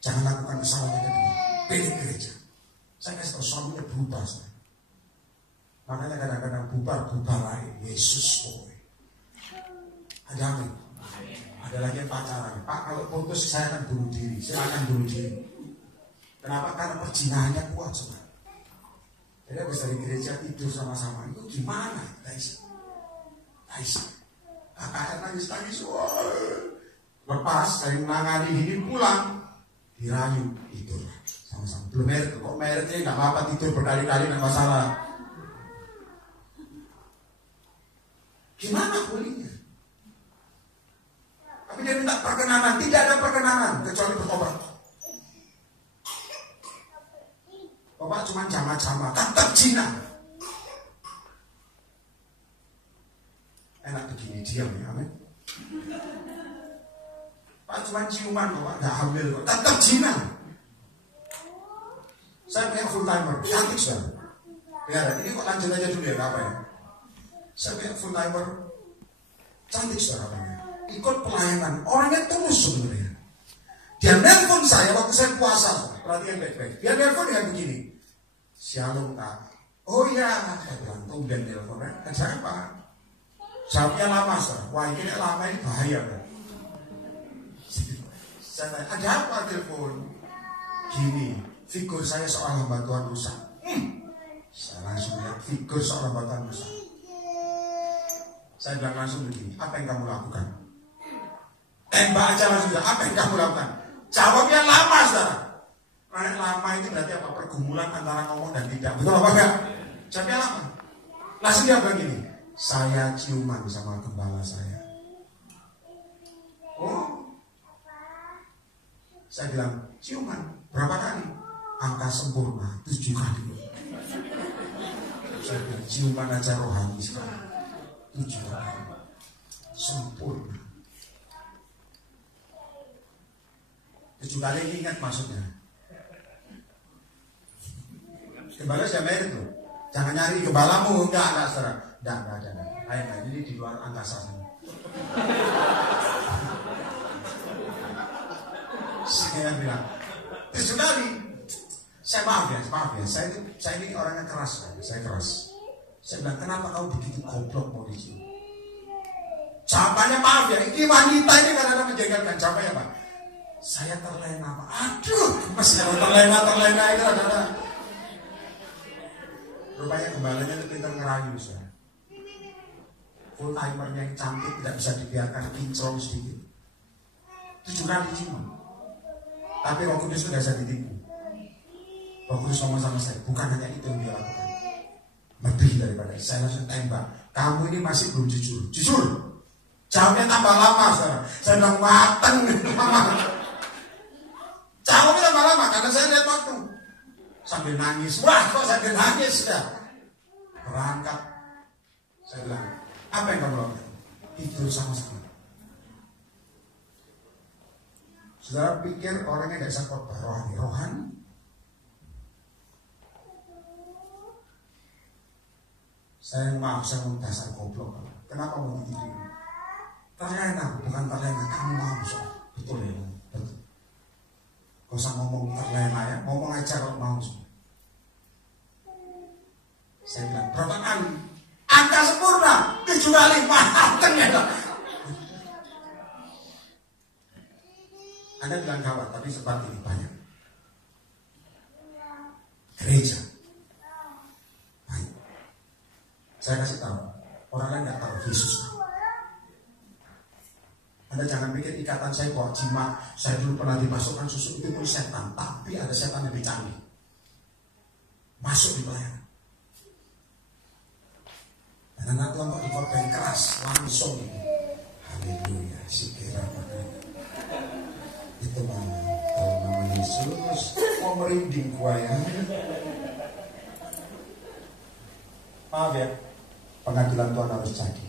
Jangan lakukan kesalahan yang kedua. Pilih gereja. Saya kasih tahu suaminya berubah. Makanya kadang-kadang bubar lain. Yesus boy. Ada amin. Ada lagi yang pacaran. Pak kalau putus saya akan bunuh diri. Saya akan bunuh diri. Kenapa? Karena perzinahannya kuat semua. Jadi habis dari gereja tidur sama-sama. Itu gimana guys? Kakak nangis-nangis. Lepas saya menangani ini pulang. Dirayu tidur sama-sama. Belum merit. Kok meritnya gak apa-apa tidur berkali-kali gak masalah. Gimana bolehnya? Tapi dia minta perkenanan. Tidak ada perkenanan kecuali bertobat. Bapak cuma jama-jama, tetap Cina. Enak begini diam ya, amin. Pak cuma ciuman, Bapak nggak hamil kok, tetap Cina. Saya punya full timer, cantik sudah. Ya, ini kok lanjut aja dulu ya, apa ya? Saya punya full timer, cantik sudah katanya. Ikut pelayanan, orangnya tulus sebenarnya. Dia nelpon saya waktu saya puasa, perhatian baik-baik. Dia nelpon dengan begini. Shalom Kak. Oh iya, saya bilang tumben nelpon. Saya apa? Jawabnya lama sir. Wah ini lama ini bahaya kan. Saya tanya, ada apa telepon? Gini, figur saya soal hamba Tuhan rusak. Saya langsung lihat figur soal hamba Tuhan rusak. Saya bilang langsung begini, apa yang kamu lakukan? Tembak aja langsung, apa yang kamu lakukan? Jawabnya lama saudara. Nah, lama itu berarti apa? Pergumulan antara ngomong dan tidak. Betul apa enggak? Jawabnya lama. Langsung dia bilang gini, saya ciuman sama gembala saya. Oh, saya bilang ciuman berapa kali? Angka sempurna 7 kali. Saya bilang ciuman aja rohani sekali 7 kali sempurna. 7 kali ini ingat maksudnya. Gembala saya merit tuh. Jangan nyari gembalamu, enggak saudara. Enggak ada. Ayo, ini di luar angkasa sana. Saya bilang, 7 kali. Saya maaf ya. Saya ini orangnya keras, saya keras. Saya bilang, kenapa kau begitu goblok mau dicium? Jawabannya maaf ya, ini wanita ini kadang-kadang menjengkelkan. Jawabannya apa? Saya terlena Pak. Aduh, masih terlena itu ada. Rupanya gembalanya itu pintar ngerayu saudara. Full timernya yang cantik tidak bisa dibiarkan kinclong sedikit. 7 kali ciuman. Tapi Roh Kudus tidak bisa ditipu. Roh Kudus ngomong sama saya, bukan hanya itu yang dia lakukan. Lebih daripada itu. Saya langsung tembak. Kamu ini masih belum jujur. Jujur. Jawabnya tambah lama saudara. Saya bilang mateng. Jawabnya tambah lama karena saya lihat waktu. Sambil nangis, wah kok sambil nangis ya. Berangkat. Saya bilang, apa yang kamu lakukan? Tidur sama-sama. Saudara pikir orangnya gak bisa khotbah rohani. Saya maaf, saya mau dasar goblok. Kenapa mau ditidur? Terlena, bukan terlena, kamu mau soal. Betul ya, betul. Gak usah ngomong terlena ya, ngomong aja kalau mau. Saya bilang, berapa kali? Angka sempurna, 7 kali, mateng ya. Anda bilang gawat, tapi seperti ini banyak. Gereja. Baik. Saya kasih tahu, orang lain gak tahu Yesus. Anda jangan pikir ikatan saya buat jimat. Saya dulu pernah dimasukkan susu itu pun setan. Tapi ada setan yang lebih canggih. Masuk di pelayanan. Dan anak Tuhan kok dikhotbah yang keras. Langsung. Haleluya. Sikira makanya. Itu mana? Kalau nama Yesus. Mau merinding gua ya. Maaf ya. Pengadilan Tuhan harus jadi.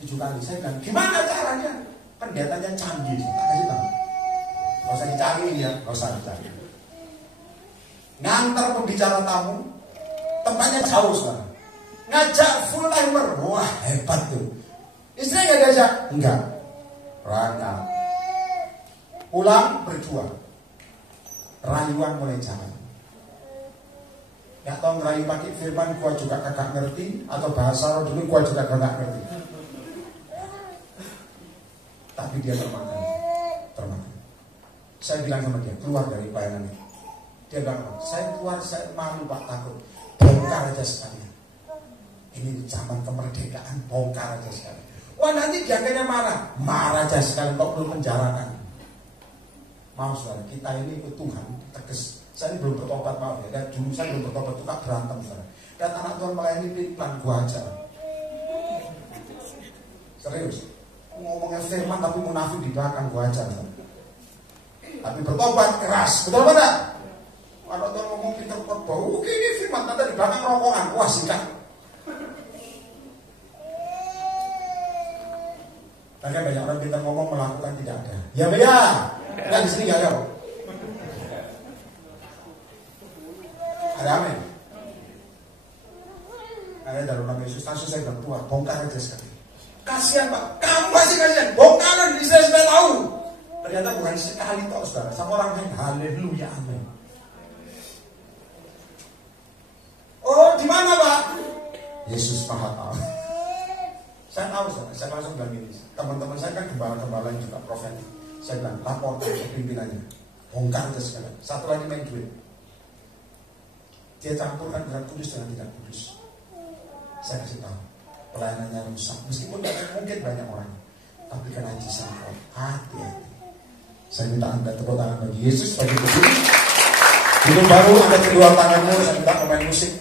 7 kali saya bilang, gimana caranya? Pendetanya canggih, tak kasih tahu. Gak usah dicari ya, gak usah dicari. Ngantar pembicara tamu, tempatnya jauh sekarang. Ngajak full timer, wah hebat tuh. Istri gak diajak? Enggak. Rangka. Pulang berdua. Rayuan mulai jalan. Gak tau ngerayu pakai firman, gua juga kagak ngerti. Atau bahasa roh dulu, gua juga kagak ngerti. Tapi dia termakan. Saya bilang sama dia, keluar dari pelayanan itu. Dia bilang, saya keluar, saya malu Pak, takut. Bongkar aja sekalian. Ini zaman kemerdekaan, bongkar aja sekalian. Wah, nanti dia kayaknya marah aja sekalian, kok belum penjarakan. Mau saudara, kita ini ikut Tuhan, tegas. Saya ini belum bertobat, maaf ya. Dan dulu saya belum bertobat, tukar berantem saudara. Dan anak Tuhan melayani pelan, gua ajar. Serius. Ngomongnya firman tapi munafik di belakang, gua ajar. Tapi bertobat keras, betul apa? Kalau Tuhan ngomong pintar bau, oke ini firman, nanti di belakang rokongan, wah sikat. Karena banyak orang pintar ngomong melakukan tidak ada. Ya beda, nggak di sini nggak ada. Ada amin. Ada dalam nama Yesus, langsung saya bilang Tuhan, bongkar aja sekali. Kasihan Pak, kamu masih kasihan, bongkaran di saya supaya tahu. Ternyata bukan sekali toh saudara, sama orang lain, haleluya, amin. Oh, di mana Pak? Yesus Maha tahu. Saya tahu, saya langsung bilang ini. Teman-teman saya kan gembala-gembala yang juga profetik. Saya bilang, laporkan ke pimpinannya. Bongkar aja sekalian. Satu lagi main duit. Dia campurkan dengan kudus dengan tidak kudus. Saya kasih tahu, pelayanannya rusak. Meskipun mungkin banyak orang, tapi kena najis kau. Hati-hati. Saya minta Anda tepuk tangan bagi Yesus, bagi Tuhan. Hidup baru, ada kedua tanganmu. Saya minta pemain musik